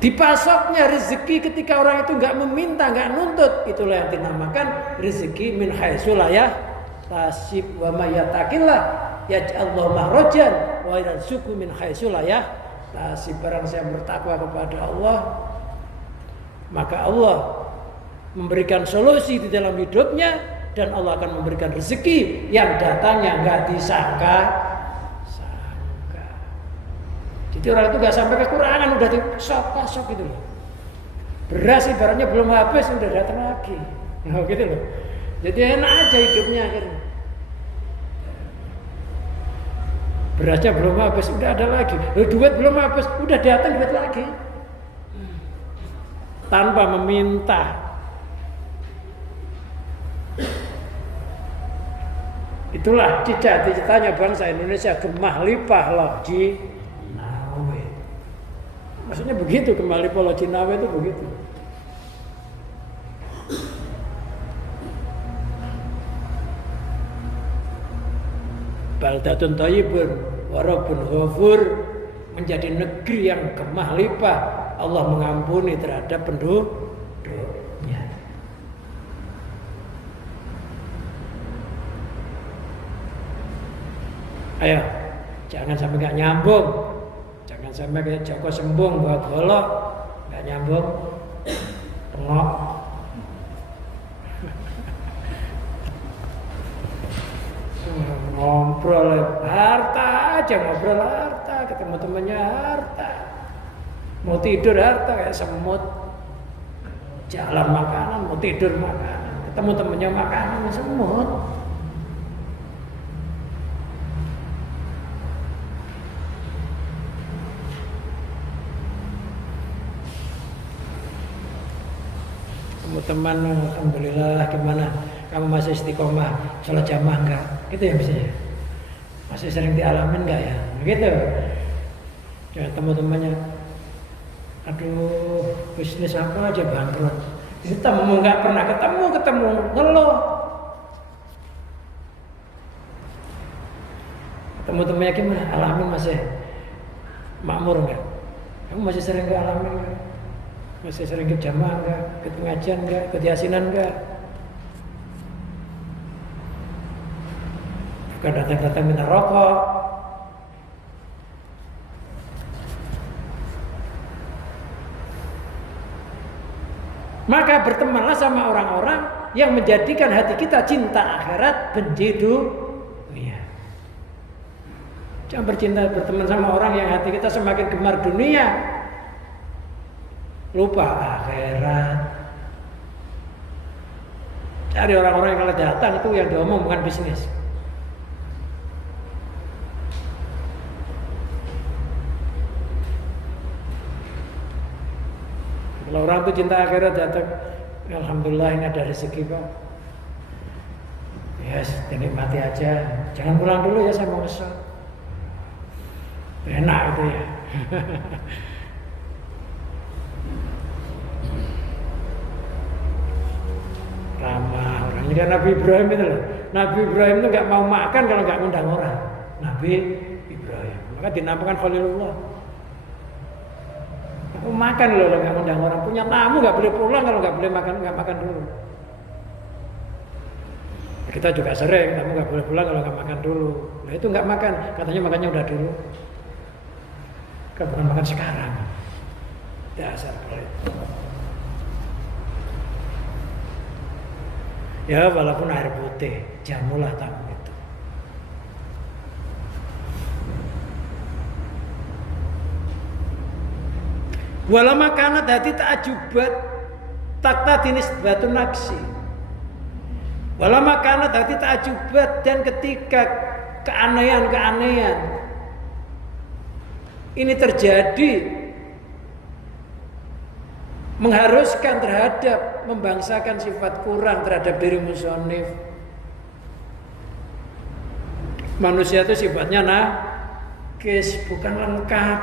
Dipasoknya rezeki ketika orang itu nggak meminta, nggak nuntut, itulah yang dinamakan rezeki min haitsu la yahtasib. Wa may yattaqillah yaj'alhu makhrajan wa yarzuqhu min haitsu la yahtasib. Barang siapa bertakwa kepada Allah, maka Allah memberikan solusi di dalam hidupnya, dan Allah akan memberikan rezeki yang datangnya nggak disangka. Jadi orang itu nggak sampai kekurangan, udah dipasok gitu loh. Beras ibaratnya belum habis udah datang lagi, nah, gitu loh. Jadi enak aja hidupnya akhirnya. Berasnya belum habis udah ada lagi, duit belum habis udah datang duit lagi, tanpa meminta. Itulah cita-citanya bangsa Indonesia, gemah lipah loh Jinawe. Maksudnya begitu, kembali Polo Jinawe itu begitu. Baldatun thayyibun wa rabbun ghafur, menjadi negeri yang gemah lipah, Allah mengampuni terhadap penduduknya. Ayo, jangan sampai nggak nyambung, jangan sampai kayak Joko Sembung bawa golok, nggak nyambung, pengok. Ngobrol harta aja, ngobrol harta, ketemu temannya harta, mau tidur harta kayak semut, jalan makanan, mau tidur makanan, ketemu temannya makanan semut. Ketemu teman, alhamdulillah, gimana? Kamu masih istiqomah, sholat jamaah enggak? Gitu ya misalnya. Masih sering dialamin enggak ya? Begitu. Jangan teman-temannya, aduh bisnis apa aja bangkrut. Ini temu nggak pernah ketemu ngeluh. Teman-temannya gimana? Alamin masih makmur enggak? Kamu masih sering dialamin enggak? Masih sering ke jamaah enggak? Ke pengajian enggak? Ke yasinan enggak? Bukan datang-datang minta rokok. Maka bertemanlah sama orang-orang yang menjadikan hati kita cinta akhirat, benci dunia. Jangan berteman sama orang yang hati kita semakin gemar dunia, lupa akhirat. Cari orang-orang yang kalau datang itu yang diomong bukan bisnis. Kalau orang itu cinta akhirat datang, alhamdulillah ini ada rezeki Pak. Yes, dinikmati aja. Jangan pulang dulu ya, saya mau ngesot. Enak itu ya. Ramah orang. Ini kan Nabi Ibrahim itu loh. Nabi Ibrahim itu nggak mau makan kalau nggak ngundang orang. Nabi Ibrahim. Maka dinamakan Khalilullah. Aku makan loh kalau nggak ngundang orang. Punya tamu nggak boleh pulang kalau nggak boleh makan, nggak makan dulu. Kita juga sering, kamu nggak boleh pulang kalau nggak makan dulu. Nah itu nggak makan, katanya makannya udah dulu. Kan bukan makan sekarang. Dasar pelit. Ya walaupun air putih, jamulah tamu itu. Wala makanat hati ta'ajubat takta dinis batu naksi. Wala makanat hati ta'ajubat, dan ketika keanehan-keanehan ini terjadi mengharuskan terhadap membangsakan sifat kurang terhadap diri musonif. Manusia itu sifatnya nakis, bukan lengkap.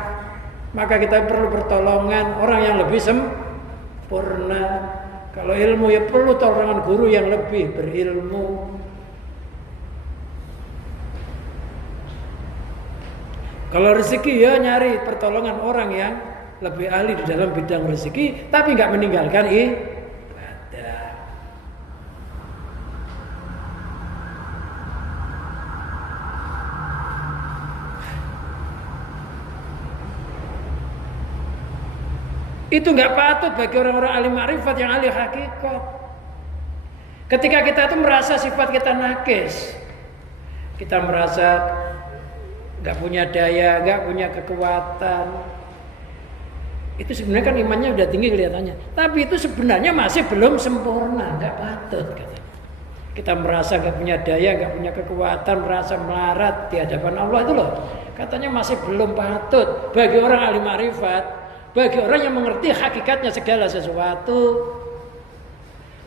Maka kita perlu pertolongan orang yang lebih sempurna. Kalau ilmu ya perlu pertolongan guru yang lebih berilmu. Kalau rezeki ya nyari pertolongan orang yang lebih ahli di dalam bidang rezeki, tapi nggak meninggalkan ibadah. Itu nggak patut bagi orang-orang ahli makrifat yang ahli hakikat. Ketika kita tuh merasa sifat kita nakis, kita merasa nggak punya daya, nggak punya kekuatan, itu sebenarnya kan imannya udah tinggi kelihatannya, tapi itu sebenarnya masih belum sempurna, nggak patut katanya. Kita merasa nggak punya daya, nggak punya kekuatan, merasa melarat di hadapan Allah itu loh, katanya masih belum patut bagi orang ahli makrifat, bagi orang yang mengerti hakikatnya segala sesuatu.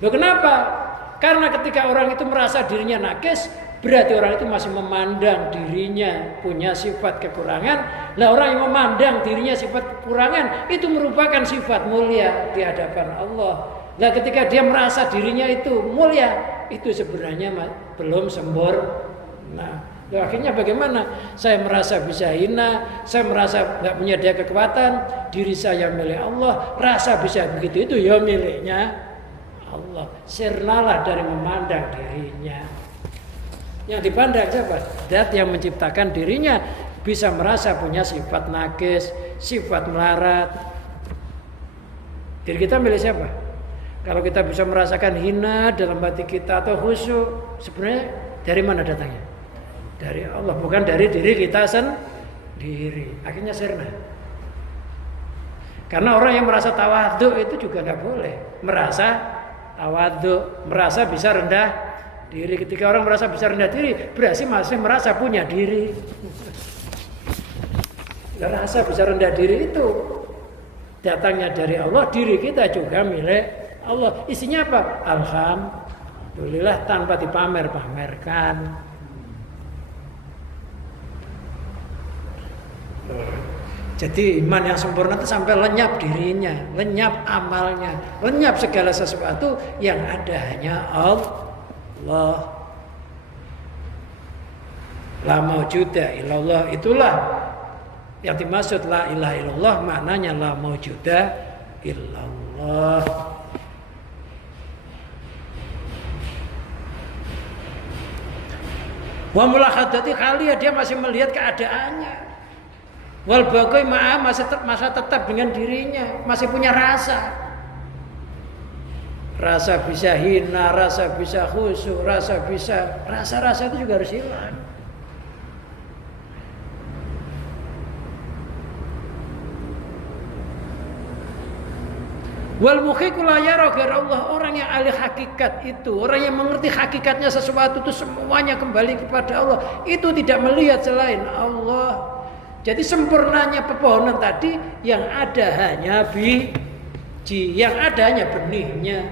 Loh kenapa? Karena ketika orang itu merasa dirinya nakis, berarti orang itu masih memandang dirinya punya sifat kekurangan. Nah orang yang memandang dirinya sifat kekurangan itu merupakan sifat mulia di hadapan Allah. Nah ketika dia merasa dirinya itu mulia, itu sebenarnya belum sempurna. Nah, akhirnya bagaimana? Saya merasa bisa hina, saya merasa nggak punya daya kekuatan, diri saya milik Allah, rasa bisa begitu itu ya miliknya Allah. Sirnalah dari memandang dirinya. Yang dipandang siapa? Zat yang menciptakan dirinya bisa merasa punya sifat nakis, sifat melarat. Diri kita milik siapa? Kalau kita bisa merasakan hina dalam hati kita atau khusyuk, sebenarnya dari mana datangnya? Dari Allah, bukan dari diri kita sendiri. Akhirnya sirna. Karena orang yang merasa tawadhu itu juga nggak boleh merasa tawadhu, merasa bisa rendah diri. Ketika orang merasa bisa rendah diri, berarti masih merasa punya diri. Rasa bisa rendah diri itu datangnya dari Allah, diri kita juga milik Allah. Isinya apa? Alhamdulillah tanpa dipamer-pamerkan. Jadi iman yang sempurna itu sampai lenyap dirinya, lenyap amalnya, lenyap segala sesuatu yang ada hanya Allah. La maujuda illallah, itulah yang dimaksud la ilaha illallah, maknanya la maujuda illallah. Wa mulahadati khaliyah, dia masih melihat keadaannya. Wal baqai ma'a, masa tetap dengan dirinya, masih punya rasa. Rasa bisa hina, rasa bisa khusyuk, rasa-rasa itu juga harus hilang. Wal mukhiqu la yara ghairallah, orang yang ahli hakikat itu, orang yang mengerti hakikatnya sesuatu itu semuanya kembali kepada Allah, itu tidak melihat selain Allah. Jadi sempurnanya pepohonan tadi yang ada hanya biji, yang ada hanya benihnya.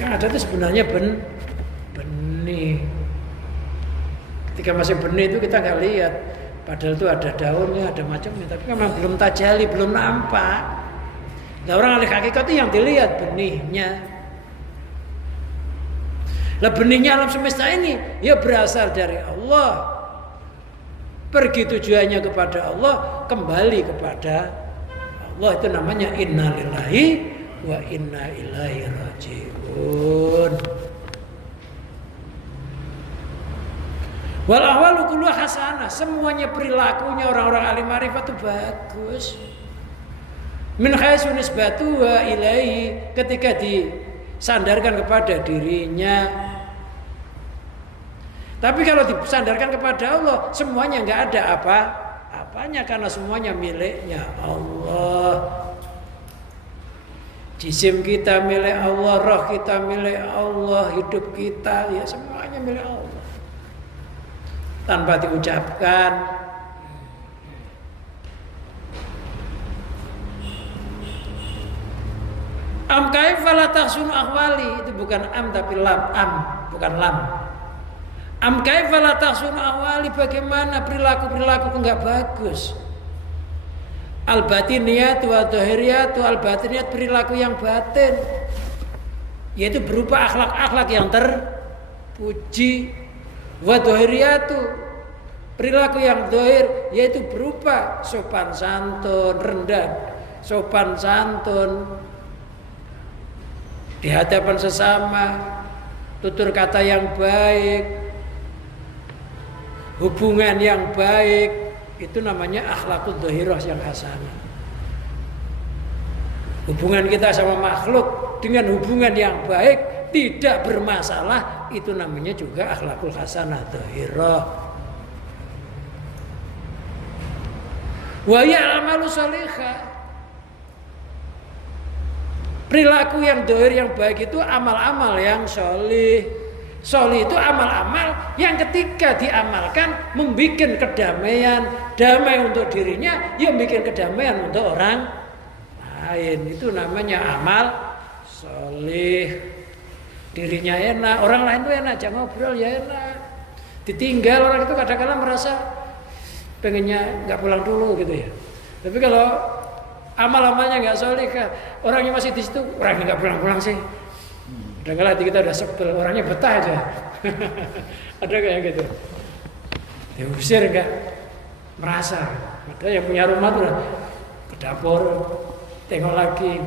Yang ada itu sebenarnya benih. Ketika masih benih itu kita nggak lihat, padahal itu ada daunnya, ada macamnya, tapi memang belum tajali, belum nampak. Nah, orang ahli hakikat itu yang dilihat benihnya. Lah benihnya alam semesta ini ya berasal dari Allah. Pergi tujuannya kepada Allah, kembali kepada Allah, itu namanya innalillahi wa inna ilaihi rajiun. Wal ahwalu kulluha hasanah, semuanya perilakunya orang-orang ahli ma'rifat itu bagus. Min haitsu nisbatuha ilaihi, ketika disandarkan kepada dirinya. Tapi kalau disandarkan kepada Allah, semuanya nggak ada apa-apanya karena semuanya miliknya Allah. Jisim kita milik Allah, roh kita milik Allah, hidup kita ya semuanya milik Allah. Tanpa diucapkan. Am kaifa la tahsunu ahwali, itu bukan am tapi lam, bukan lam. Am kaifa la tahsunu ahwali, bagaimana perilaku-perilaku enggak bagus. Al batiniyat wa dhahiriyat, al batiniyat perilaku yang batin, yaitu berupa akhlak-akhlak yang terpuji. Wa dhahiriyat, perilaku yang dhahir, yaitu berupa sopan santun, rendah sopan santun di hadapan sesama, tutur kata yang baik, hubungan yang baik, itu namanya akhlakul dhahirah yang hasanah. Hubungan kita sama makhluk dengan hubungan yang baik, tidak bermasalah, itu namanya juga akhlakul hasanah dhahirah. Wa ya amalu shalihah, perilaku yang dhahir yang baik itu amal-amal yang sholih. Sholih itu amal-amal yang ketika diamalkan membuat kedamaian, damai untuk dirinya, ya membuat kedamaian untuk orang lain. Itu namanya amal sholih. Dirinya enak, orang lain tuh enak, jangan ngobrol ya enak. Ditinggal orang itu kadang-kadang merasa pengennya nggak pulang dulu gitu ya. Tapi kalau amal-amalnya nggak sholih, orangnya masih di situ, orangnya nggak pulang-pulang sih. Kadang-kadang hati kita udah sebel, orangnya betah aja. Ada kayak gitu. Diusir enggak merasa. Ada yang punya rumah tuh ke dapur, tengok lagi,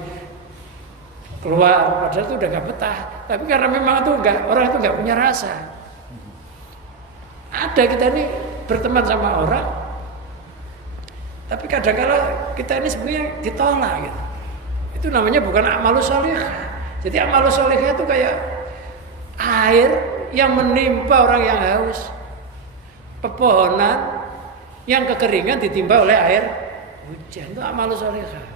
keluar, padahal itu udah gak betah. Tapi karena memang itu orang itu nggak punya rasa. Ada kita ini berteman sama orang, tapi kadang-kadang kita ini sebenarnya ditolak gitu. Itu namanya bukan amalus sholihah. Jadi amalus sholihah itu kayak air yang menimpa orang yang haus, pepohonan yang kekeringan ditimpa oleh air hujan, itu amalus sholihah.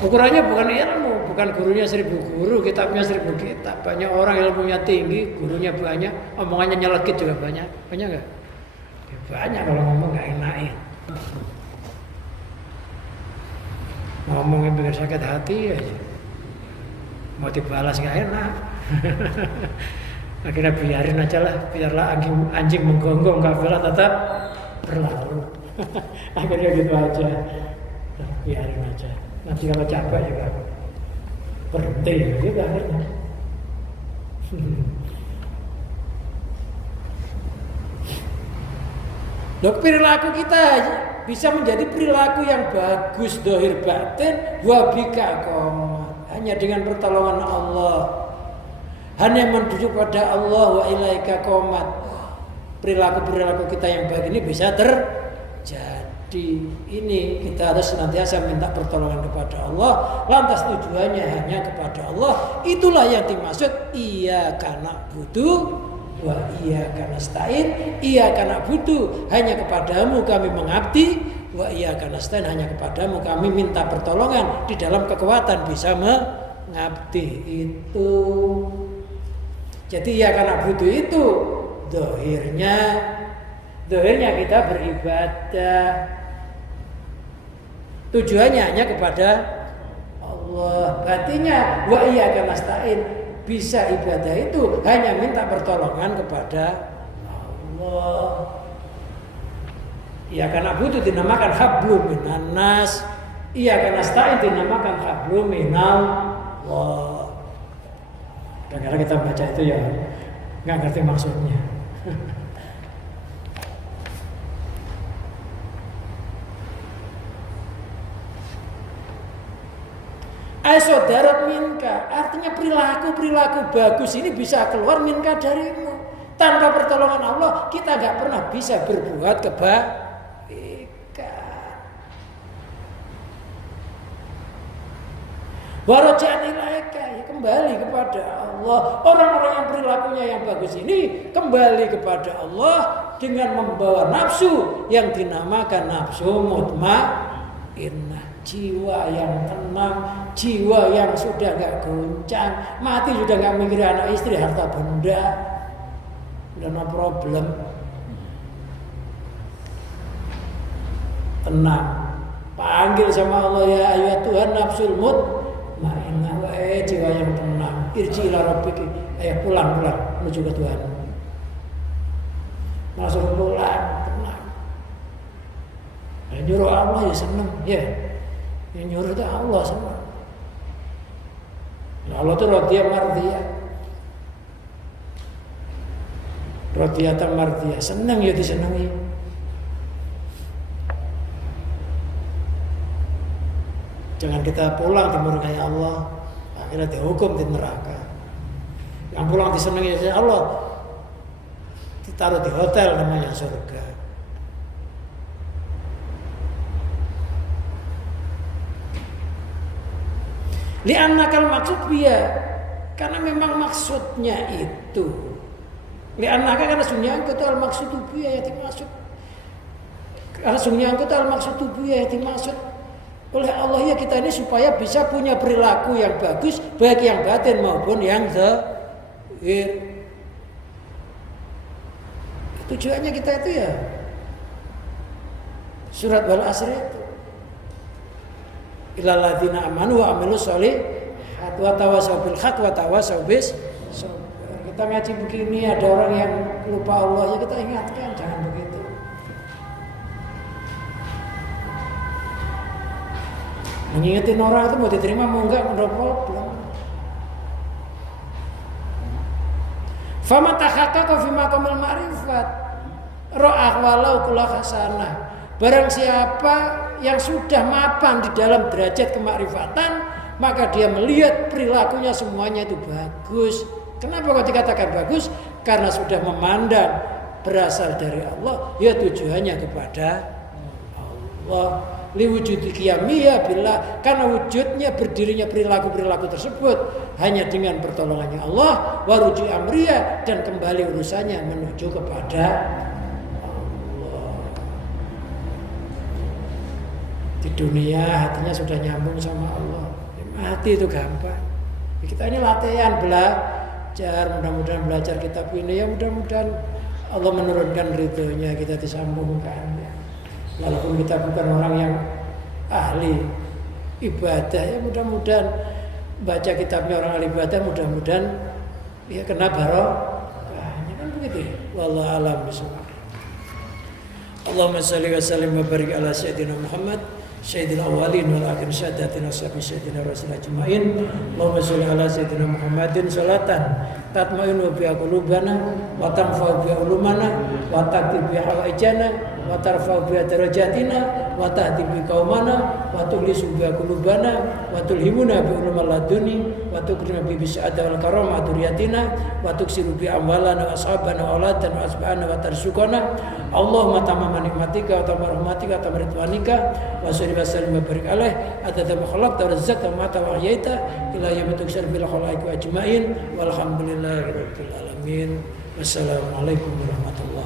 Ukurannya bukan ilmu, bukan gurunya 1000 guru, kitabnya 1000 kitab. Banyak orang ilmunya tinggi, gurunya banyak, omongannya nyelekit juga banyak. Banyak nggak? Ya, banyak kalau ngomong nggak enakin. Ngomongin bikin sakit hati aja. Mau dibalas nggak enak. Akhirnya biarin aja lah, biarlah anjing menggonggong, kafilah tetap berlalu. Akhirnya gitu aja, biarin aja. Nanti kalau capek juga berhenti gitu akhirnya. Loh, perilaku kita bisa menjadi perilaku yang bagus dohir batin wabika hanya dengan pertolongan Allah, hanya menuju pada Allah wa ilaika qomat. Perilaku kita yang baik ini bisa terjadi. Ini kita harus senantiasa minta pertolongan kepada Allah. Lantas tujuannya hanya kepada Allah. Itulah yang dimaksud iyyaka na'budu wa iyyaka nasta'in. Iyyaka na'budu, hanya kepadamu kami mengabdi. Wa iyyaka nasta'in, hanya kepadamu kami minta pertolongan di dalam kekuatan bisa mengabdi itu. Jadi iyyaka na'budu itu dohirnya kita beribadah. Tujuannya hanya kepada Allah. Allah. Batinnya wa iyyaka nasta'in, bisa ibadah itu hanya minta pertolongan kepada Allah. Iyyaka na'budu dinamakan hablum minan nas, iyyaka nasta'in dinamakan hablum minallah. Kadang-kadang kita baca itu ya nggak ngerti maksudnya. Aisodarat minka, artinya perilaku bagus ini bisa keluar minka darimu. Tanpa pertolongan Allah kita nggak pernah bisa berbuat kebaikan. Waraja'an ilaika, ya kembali kepada Allah. Orang-orang yang perilakunya yang bagus ini kembali kepada Allah dengan membawa nafsu yang dinamakan nafsu mutmainnah. Jiwa yang tenang, jiwa yang sudah gak goncang, mati sudah gak mikir anak istri, harta benda, udah no problem, tenang, panggil sama Allah, ya ayuh Tuhan nafsul mutmainnah, jiwa yang tenang, irji ila rabbiki, ayo pulang menuju ke Tuhan, masuk pulang, tenang, nyuruh Allah ya seneng, ya. Yang nyuruh itu Allah sama. Allah itu radiyah mardiyah. Radiyatan mardiyah, senang ya disenangi. Jangan kita pulang dimurkai Allah, akhirnya dihukum di neraka. Yang pulang disenangi Allah, ditaruh di hotel namanya surga. Li'annakal maksud biya, karena memang maksudnya itu. Li'annaka karena sunyangkut al maksud biya yang dimaksud. Karena sunyangkut al maksud biya yang dimaksud oleh Allah ya kita ini supaya bisa punya perilaku yang bagus baik yang batin maupun yang zahir. Tujuannya kita itu ya surat Wal Asr itu. Ilal ladzina amanu wa amilus sholihat wa tawasaw bil haq wa tawasaw bis sabr. Kita ngaji begini ada orang yang lupa Allah, ya kita ingatkan jangan begitu. Mengingetin orang itu mau diterima mau enggak ada problem. Fama tahaqqaqa fi maqamil ma'rifat ra'ah walau kula hasanah. Barang siapa yang sudah mapan di dalam derajat kemakrifatan, maka dia melihat perilakunya semuanya itu bagus. Kenapa kok dikatakan bagus? Karena sudah memandang berasal dari Allah, ya tujuannya kepada Allah. Liwujudi qiyamiyya billah, karena wujudnya berdirinya perilaku-perilaku tersebut hanya dengan pertolongannya Allah, waruji amriyah, dan kembali urusannya menuju kepada di dunia hatinya sudah nyambung sama Allah. Mati itu gampang. Kita ini latihan belajar, mudah-mudahan belajar kitab ini ya mudah-mudahan Allah menurunkan ridhonya kita disambungkan. Walaupun kita bukan orang yang ahli ibadah ya mudah-mudahan baca kitabnya orang ahli ibadah mudah-mudahan ya kena barokahnya kan begitu. Wallahu a'lam bishawab. Allahumma shalli wa sallim wa barik ala sayyidina Muhammad Sayyidil awalin wal akhirin syahadatina sabi sayyidina rasul ajma'in. Allahumma sholli ala sayyidina Muhammadin salatan tatma'innu biha qulubana wa tanfa'u biha ulumana wa taqdi biha hawaijana wa tarfa'u biha darajatina wa tahdi bi qaumana wa tulisu biha qulubana wa tulhimuna bi ulumil laduni wa tukrina bi sa'ada wal karamah duriyatina wa tuksiru bi amwalana wa ashabana wa auladan wa asbahana wa tarsukana. Allahumma tamama nikmatika wa tamama rahmatika wa tamama ridwanika wa salli wa sallim wa barik alaih adada ma khalaqta wa razzaqta wa mata wa ahyaita ila yaumil tuksar bil khalaiqi ajmain walhamdulillahi rabbil alamin. Wassalamualaikum warahmatullahi